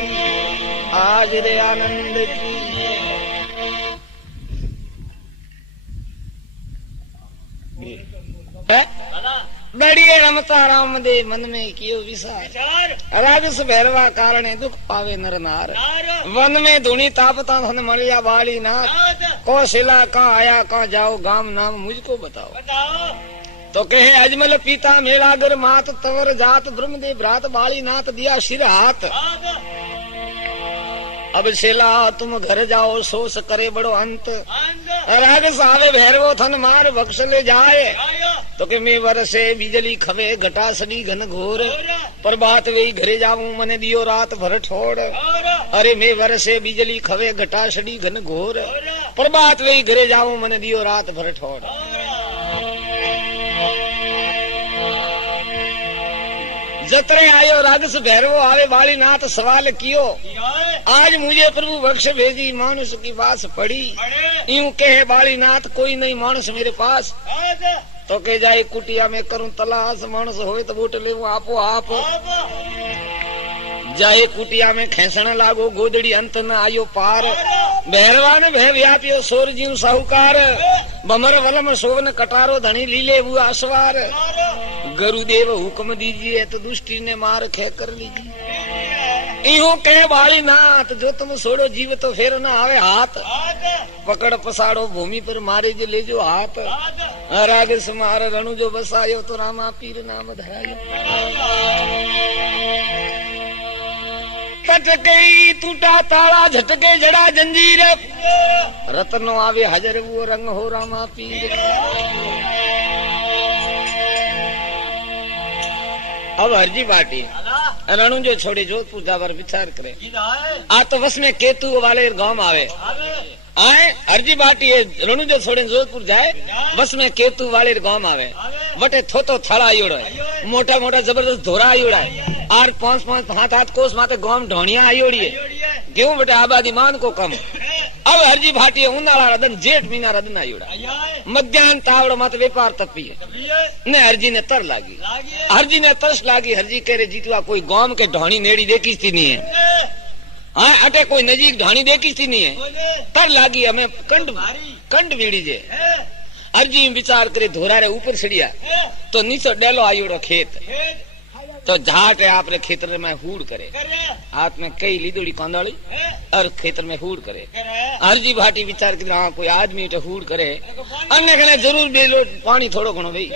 आज रे आनंद की। बढ़िए रमता राम दे मन में कियो विचार, राजस भैरवा कारणे दुख पावे नर नार। वन में धुनी तापता धन मलिया बाली नाथ, को शिला कहाँ आया कहाँ जाओ गाम नाम मुझको बताओ। तो कहे अजमल पीता मेलागर मात तवर जात ब्रह्मदेव भ्रात बाली नाथ दिया सिर हाथ। अब शिला तुम घर जाओ सोच करे बड़ो अंत, राजस आवे भैरवो थन मार बख्श ले जाए। तो के मैं वरसे बिजली खवे घटा सड़ी घन घोर, पर बात वे घरे जाऊं मने दियो रात भर ठोड़। अरे मैं वरसे बिजली खवे घटा सड़ी घन घोर, पर बात वे घरे जाऊं मने दियो रात भर ठोड़। जतरे आयो राजस भैरवो आवे बाली नाथ सवाल कियो, आज मुझे प्रभु बख्श भेजी मानुष की बात पड़ी। यूं कहे बाली नाथ कोई नहीं मानुष मेरे पास, तो के जाए कुटिया में करूं तलाश, मानुष होए तो बूट ले आपो आप। जाए कुटिया में खेसण लागो गोदड़ी अंत न आयो पार। भैरवा ने भय व्यापियो सोर जीव साहूकार, बमर वलम सोवन कटारो धनी लीले वो आसवार। गुरुदेव हुक्म दीजिए तो दुष्टि ने मार खे कर लीजिए। इहो कहे बाली नाथ जो तुम छोड़ो जीव तो फेर न आवे हाथ। पकड़ पसाड़ो भूमि पर मारे जो ले जो हाथ। राग समार रणु जो बसायो तो रामा पीर नाम धरायो। टटके टूटा ताला झटके जड़ा जंजीर, रत्नो आवे हजर वो रंग हो रामा पीर। अब हरजी बाटी रणु जो छोड़े जोधपुर जावर विचार करे। आ तो बस में केतु वाले गांव आवे आए हरजी बाटी रणु जो छोड़े जोधपुर जाए, बस में केतु वाले गांव आवे। वटे थोतो थड़ा आयोड़ा है, मोटा मोटा जबरदस्त धोरा आयोड़ा है। आर 5-5 हाथ कोस माते गांव ढोनिया आयोड़ी है। क्यों बेटा आबादी मान को कम। अब हरजी भाटी उन्नाला रदन जेठ महीना रदन आयोड़ा, मध्याह्न तावड़ मत व्यापार तपी है ने हरजी ने तर लागी। हरजी ने तरस लागी। हरजी कह रहे जीतवा कोई गांव के ढोनी नेड़ी देखी थी नहीं है। हाँ अटे कोई नजीक ढाणी देखी थी नहीं है। तर लागी हमें कंड वीड़ी जे। हरजी विचार करे धोरा रे ऊपर सड़िया तो नीचे डेलो आयोड़ो खेत। तो झाट है आपरे खेतर में हूड़ करे, हाथ में कई लीदोड़ी कांदाड़ी और खेतर में हूड़ करे। हरजी भाटी विचार कर हाँ कोई आदमी तो हूड़ करे, अन्य कहने जरूर बेलो पानी थोड़ो घणो भाई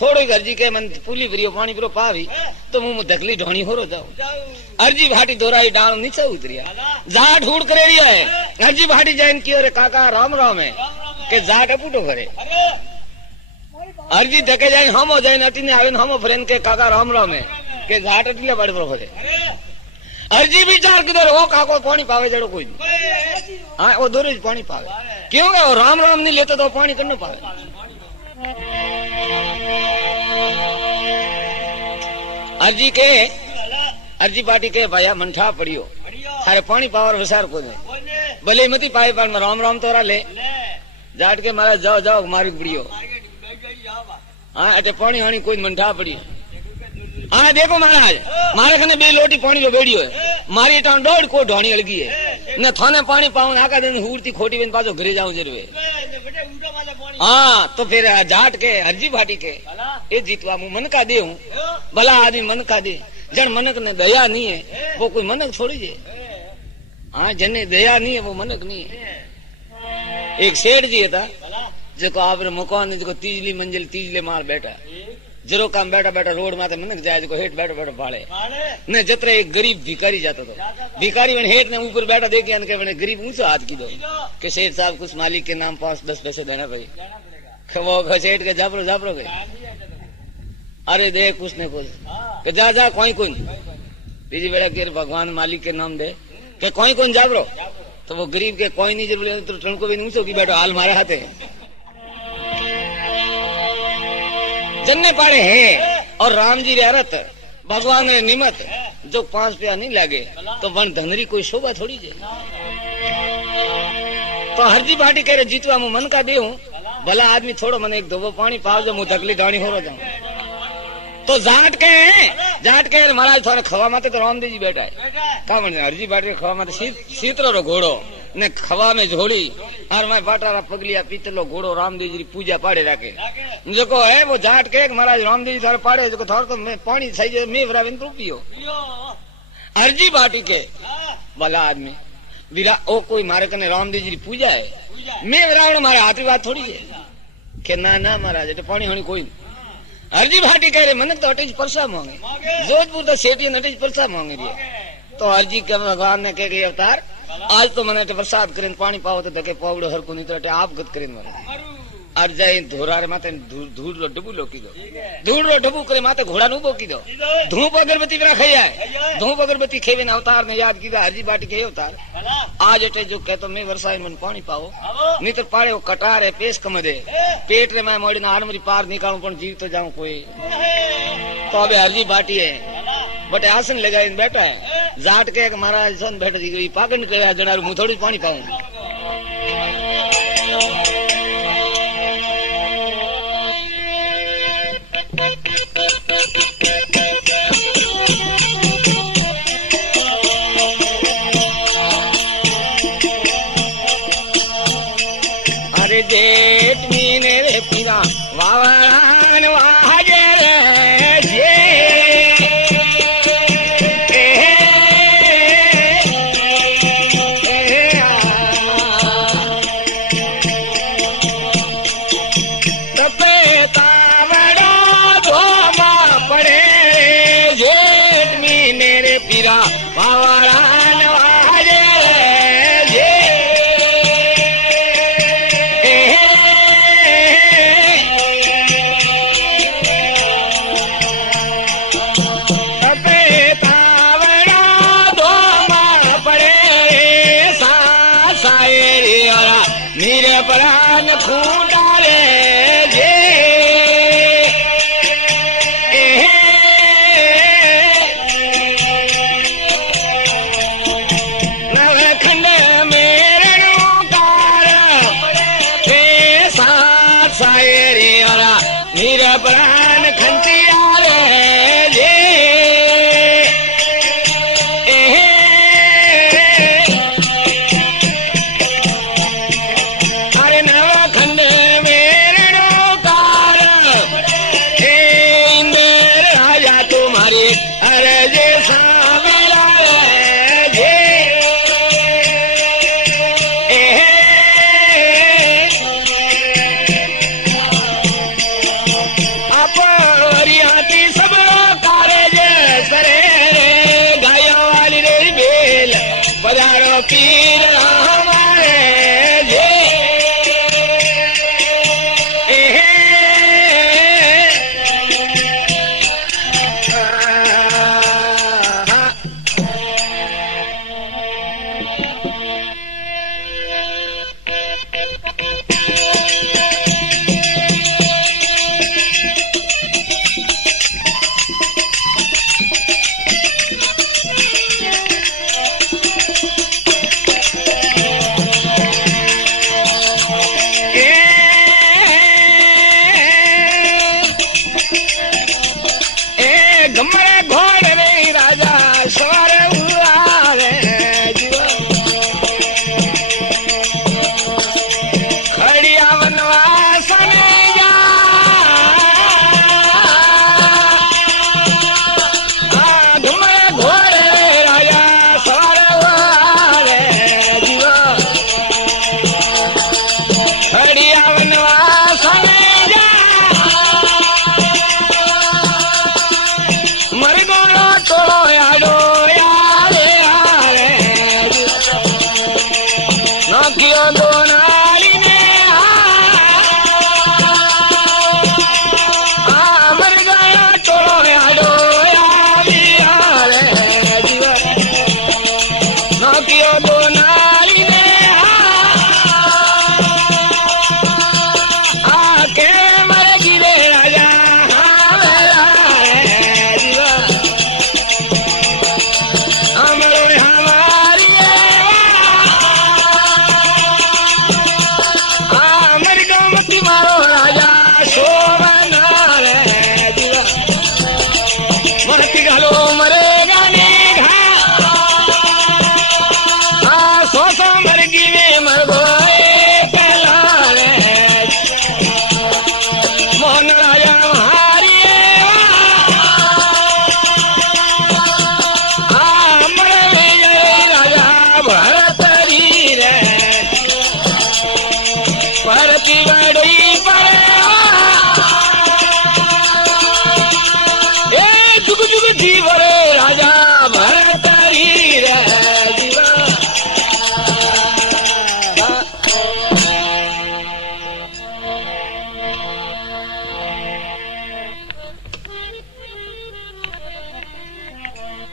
थोड़ो ही। हरजी के मन पुली भरियो पानी भरो पावी तो मुंह धकली ढोनी हो रो जाओ। हरजी भाटी दोराई डाल नीचे उतरिया, झाट हूड़ करे रिया है। हरजी भाटी जैन की अरे काका राम राम है के झाट अपूटो करे। हरजी धके जाए हम हो जाए अटी ने आवे हम फ्रेंड के काका राम राम है के झाट अटलिया बड़ बड़ो करे। हरजी विचार किधर वो काको पानी पावे जड़ो कोई नहीं। हाँ वो दोरे पानी पावे क्यों वो राम राम नहीं लेते तो पानी करना पावे। हरजी पाटी के भाया मंठा पड़ियो थारे पानी पावर विचार को भले मती पाए पर राम राम तोरा ले जाट के मारा जाओ जाओ मारी पड़ियो। हाँ अटे पानी हानी कोई मंठा पड़ी। हाँ देखो महाराज मारे खने बे लोटी पानी रो बेड़ियो है, मारी टाउन डोड़ को ढोनी अलगी है न थाने पानी पाऊं आका दिन हुड़ती खोटी बिन पाछो घरे जाऊं जरूर। हाँ तो फिर जाट के हरजी भाटी के ए जीतवा मु मन का दे हूं भला आदमी मन का दे जन मनक ने दया नहीं है वो कोई मनक छोड़ी जे। हाँ जने दया नहीं है वो मनक नहीं है। एक सेठ जी था जो आपने मकान जो तीजली मंजिल तीजले मार बैठा जरो काम बैठा बैठा रोड माथे मनक जाए जो हेठ बैठो बैठो भाड़े ने जतरे एक गरीब भिखारी जाता तो भिखारी बन हेठ ने ऊपर बैठा देखे अनके बने गरीब ऊंचा हाथ की दो के सेठ साहब कुछ मालिक के नाम 5-10 पैसे देना भाई। वो सेठ के जापरो जापरो गए अरे दे कुछ ने कुछ जा जा कोई कोई तीजी बेड़ा के भगवान मालिक के नाम दे के कोई कोई जापरो तो वो गरीब के कोई नहीं जरूर तो टनको भी ऊंचो की बैठो हाल मारे हाथे जन्ने पाड़े हैं और राम जी रे अरत भगवान ने निमत जो 5 रुपया नहीं लागे तो वन धनरी कोई शोभा थोड़ी जे। तो हरजी भाटी कह रहे जीतवा मु मन का दे हूं भला आदमी थोड़ो मन एक दो पानी पाव जो मु तकली डाणी हो जाऊं। तो तो जाट के महाराज थोड़ा खवा माते तो रामदेव जी बैठा है का मन हरजी बाटे खवा माते सीतरो रो घोड़ो ने खवा में झोली और मैं बाटारा पगलिया पीतलो घोड़ो रामदेव जी पूजा पाड़े रखे जो है वो जाट के महाराज रामदेव जी थारे पाड़े जो थोड़ा तो मैं पानी सही मैं बराबर तो पियो हरजी बाटी के भला आदमी वीरा ओ कोई मारे कने रामदेव जी पूजा है मैं बराबर मारे हाथी बात थोड़ी है के ना महाराज तो पानी होनी कोई हरजी भाटी कह रहे मन तो अटेज परसा मांगे जोधपुर तो सेठी अटेज परसा मांगे रही तो हरजी के भगवान ने कह गए अवतार आज तो मैंने प्रसाद करें पानी पाओ तो धके पावड़ो हर को नहीं तो आप गत करें और जाए धोरा रे माते धूड़ रो डबू लोकी दो धूड़ रो डबू करे माते घोड़ा नु बोकी दो धूप अगरबत्ती बिना खाई आए धूप अगरबत्ती खेवे ने अवतार ने याद कीधा हरजी बाटी के अवतार आज अटे जो कहतो मैं वर्षा मन पानी पाओ नहीं तो पाड़े वो कटार है पेश कम दे पेट रे मैं मोड़ी ना आनमरी पार निकालू पण जीव तो जाऊं कोई तो अबे हरजी बाटी है बटे आसन लगाई बैठा है जाट के एक महाराज सन बैठा जी पागन के जणा मु थोड़ी पानी पाऊं अरे जेठ महीने रे पीरा वावान वाजे जे तपे तावड़ा धोमा पड़े जेठ महीने रे पीरा वावान वाजे मेरे प्राण खूंटा रे जे नवखंड मेरे कार साथ सायरी वाला मेरे प्राण खंतिया रे जे अरे जे सामेला जे अपरियाती सब कारज सरे गायों वाली रे बेल पधारो पीर हमारे जे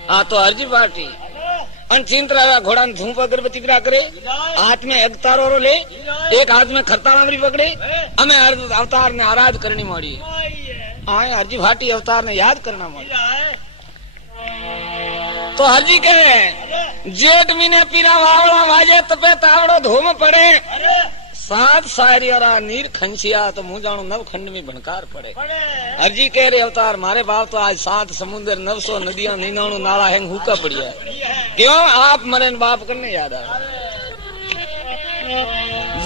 हाँ तो हरजी पार्टी चिंतरा घोड़ा ने धूप अगरबत्ती पिरा करे, हाथ में अगतारो ले, एक हाथ में खरताणावरी पकड़े, हमें अवतार ने आराध करनी मोड़ी। हाँ हरजी भाटी अवतार ने याद करना मोड़ी। तो हरजी कहे जेठ महीने पीरा वावड़ा वाजे तपे तावड़ो धूम पड़े, 7 सारिया नीर खंसिया तो मुंह जानो नव खंड में भणकार पड़े। हरजी कह रहे अवतार मारे बाप तो आज 7 समुद्र 900 नदियां 99 नाला है हुक्का पड़िया, क्यों आप मरे बाप करने याद आ।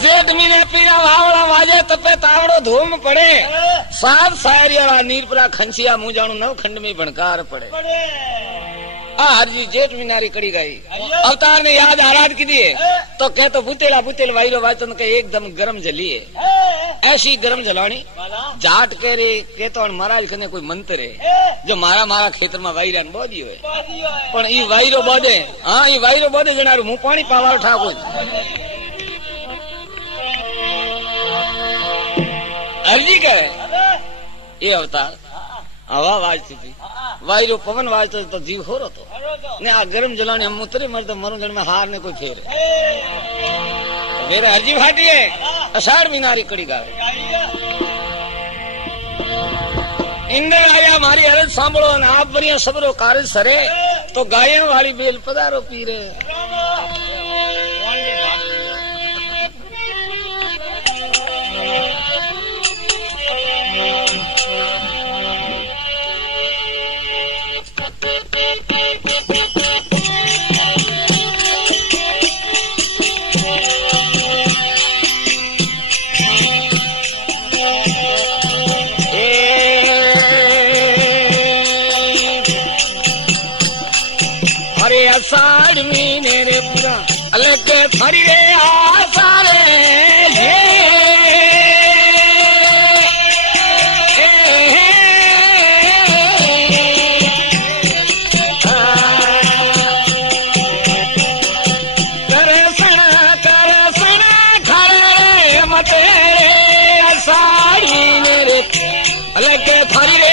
जेठ महीने पीरा वावड़ा वाजे तपे तावड़ो धूम पड़े, 7 सारिया नीर परा खंसिया मुंह जानो नव खंड में भणकार पड़े। हरजी जेठ मीनारी कड़ी गई, अवतार ने याद आराध की दिए तो कह तो बुतेला बुतेल वाइरो वाचन के एकदम गरम जलिए, ऐसी गरम जलानी जाट कह रे के तो महाराज कने कोई मंत्र है जो मारा मारा खेतर में वायरा बोधी है पण ई वायरो बोधे। हाँ ई वायरो बोधे जनारू मुंह पानी पावारो ठाको हरजी कहे ये अवतार हवा वाजती थी, वायरो पवन वाजतो तो जीव हो रहा तो ने आ गरम जलाने हम उतरे मर तो मरू जन में हार ने कोई फेर मेरा हरजी भाटी है अषाढ़ मीनारी कड़ी गावे। इंद्र आया मारी अरज सांभळो ने आप बरिया सबरो कारज सरे तो गायों वाली बेल पधारो पीरे। आषाढ़ महीने रे पूरा अलग थारी रे आसारे आषाढ़ महीने रे अलग थारी रे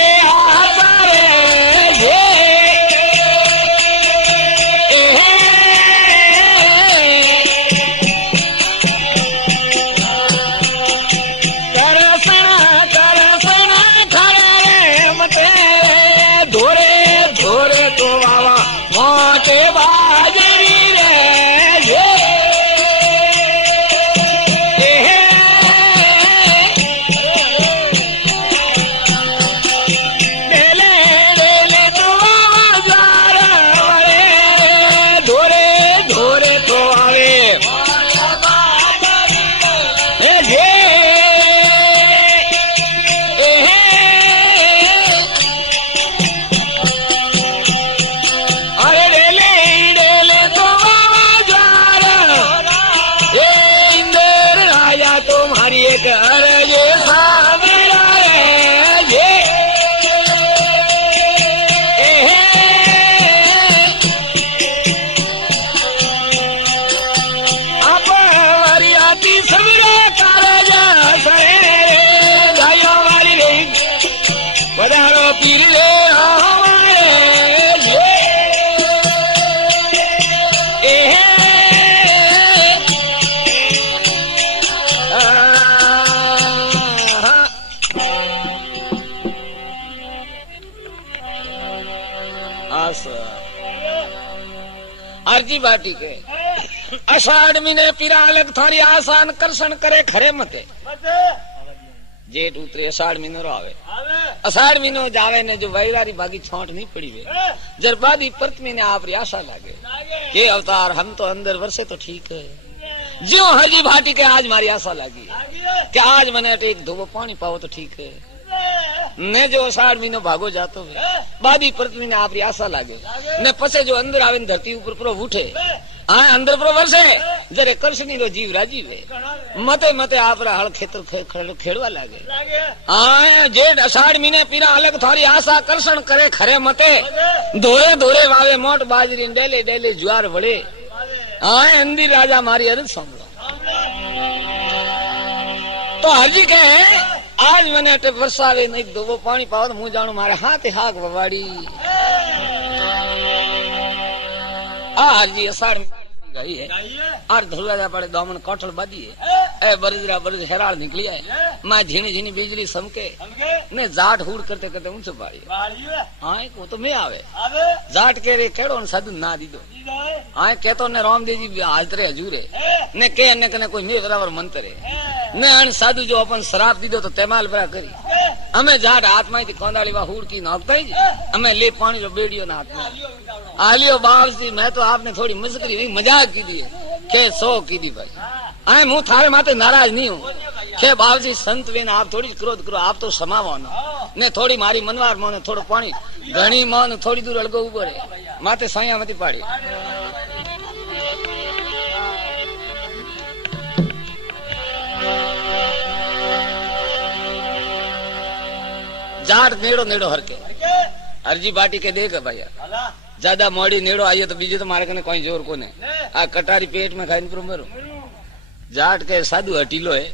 हरजी बाटी के अषाढ़ महीने पीरा अलग थारी आसान कर्षण करे खरे मते जेठ उतरे अषाढ़ महीनो आवे अषाढ़ महीनो जावे ने जो वैरारी बागी छोट नहीं पड़ी वे जरबादी प्रथमी ने आप आशा लागे के अवतार हम तो अंदर वर्षे तो ठीक है जो हरजी भाटी के आज मारी आशा लागी कि आज मने एक धोबो पानी पाओ तो ठीक है ने जो अषाढ़ महीनो भागो जातो है बादी पृथ्वी ने आपरी आशा लागे ने पसे जो अंदर आवे धरती ऊपर प्रो उठे हाँ अंदर प्रो वर्षे जरे कर्षणी रो जीव राजी वे मते मते आपरा हल खेतर खेड़वा लागे हाँ जेठ अषाढ़ महीने पीरा अलग थारी आशा कर्षण करे खरे मते धोरे धोरे वावे मोट बाजरी डेले डेले ज्वार वड़े हाँ अंधी राजा मारी अरज सांभळो तो हरजी कहे आज मैंने अटे वर्षावे नहीं दो वो पानी पाओ तो मुंह जानो मारे हाथ हाक ववाड़ी हाँ जी अषाढ़ गई है और धुरा पड़े दामन कौठल बादी है ए बरजरा बरज हेराल निकली है माँ झीनी झीनी बिजली समके ने जाट हुड़ करते करते उनसे पाड़ी हाँ वो तो मैं आवे जाट के रे केड़ो साधु ना दी दो हाँ कहतो ने रामदेव जी हाजरे हजूरे ने के ने कने कोई मे बराबर मंत्र है ने अन साधु जो अपन शराब दी दो तो तेमाल बरा करी अमे जाट हाथ में कोंदाली वा हुड़ की नाकता ही अमे ले पानी रो बेड़ियो ना हाथ में आलियो बाप जी मैं तो आपने थोड़ी मस्करी हुई मजाक की दी के 100 की दी भाई आए मुंह थारे माते नाराज नहीं हूँ के बाप जी संत वे आप थोड़ी क्रोध करो आप तो समावो ने थोड़ी मारी मनवार मोने थोड़ो पानी घणी मोन थोड़ी दूर अलगो उबो रे माते साया मती पाड़ी जाट नेड़ो नेड़ो हरके हरजी बाटी के देख भैया ज्यादा मोड़ी नेड़ो आई तो बीजे तो मारे कने कोई जोर कोने आ कटारी पेट में खाई पूरो मरो जाट के साधु हटीलो है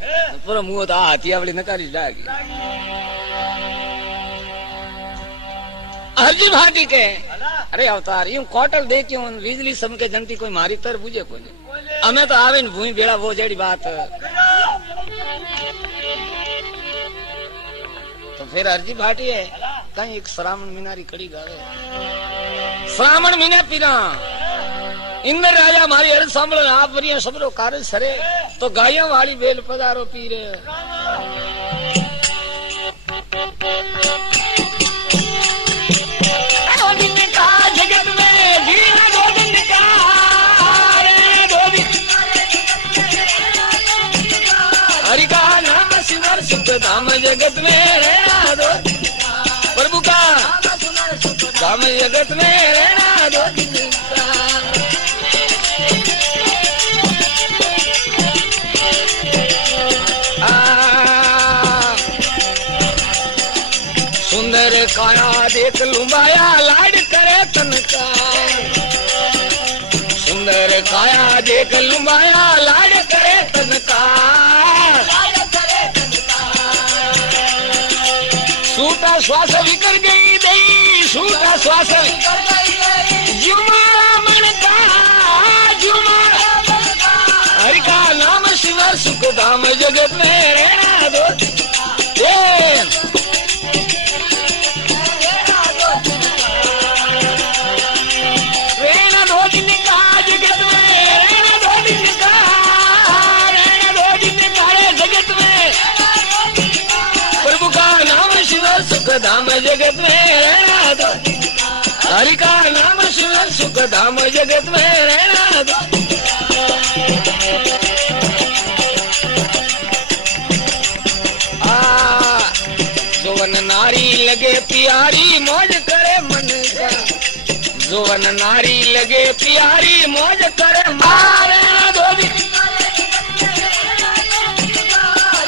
पूरा मुंह तो आ हाथिया वाली नकारी जागी हरजी भाटी के अरे अवतार यूं कोटल दे क्यों बिजली सम के जनती कोई मारी तर बुझे कोने हमें तो आवे न भूमि बेड़ा वो जेड़ी बात तो फिर हरजी भाटी है कहीं एक श्रावण मीनारी कड़ी गावे श्रावण मीना पीरा इंद्र राजा मारी अर्ज सांभळो आप वरिया सबरो कार्य सरे तो गायों वाली बेल पधारो पीरे जगत में हरि का नाम सिमर सुख धाम जगत में रहना दो प्रभु का धाम जगत में रहना दो सुंदर काया देख लुम्बाया लाड करे तन का सुंदर काया देख लुम्बाया लाड करे तन का सूटा श्वास विकर गई दई सूटा श्वास जुमा मन का जुमा हरि का नाम शिव सुख धाम जगत में रहना दो रहना दो दिन का जगत में रहना दो दिन का रहना दो दिन का जगत में प्रभु का नाम शिव सुख धाम जगत में रहना दो हरि का नाम शिव सुख धाम जगत में रहना दो जोवन नारी लगे प्यारी मौज करे मन का जोवन नारी लगे प्यारी मौज करे मारे दो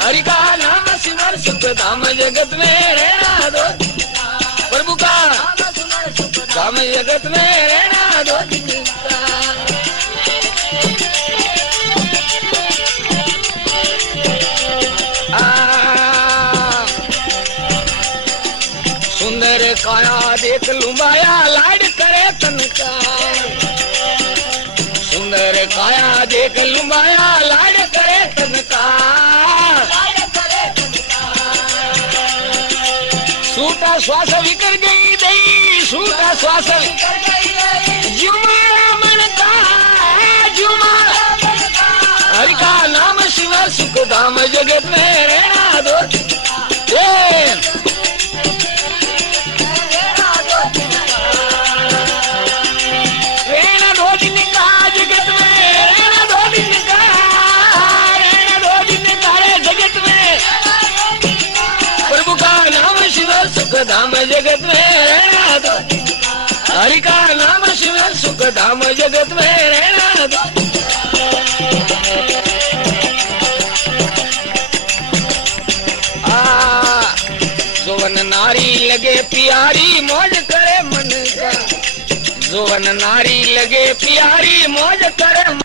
हरि का नाम सिमर सुख धाम जगत में रहना दो प्रभु का धाम जगत में रहना दो सुंदर काया देख लुम्बाया लाड करे तन का सुंदर काया देख लुम्बाया लाड करे तन का सूटा श्वास विकर गई दई सूटा श्वास जुमा मन का जुमा हरि का नाम शिव सुख धाम जगत में रहना दो रहना दो दिन का जगत में रहना दो दिन का रहना दो दिन का जगत में प्रभु का नाम शिव सुख धाम जगत में रहना दो हरि का नाम शिव सुख धाम जगत में रहना दो जोवन नारी लगे प्यारी मौज करे मन का जोवन नारी लगे प्यारी मौज करे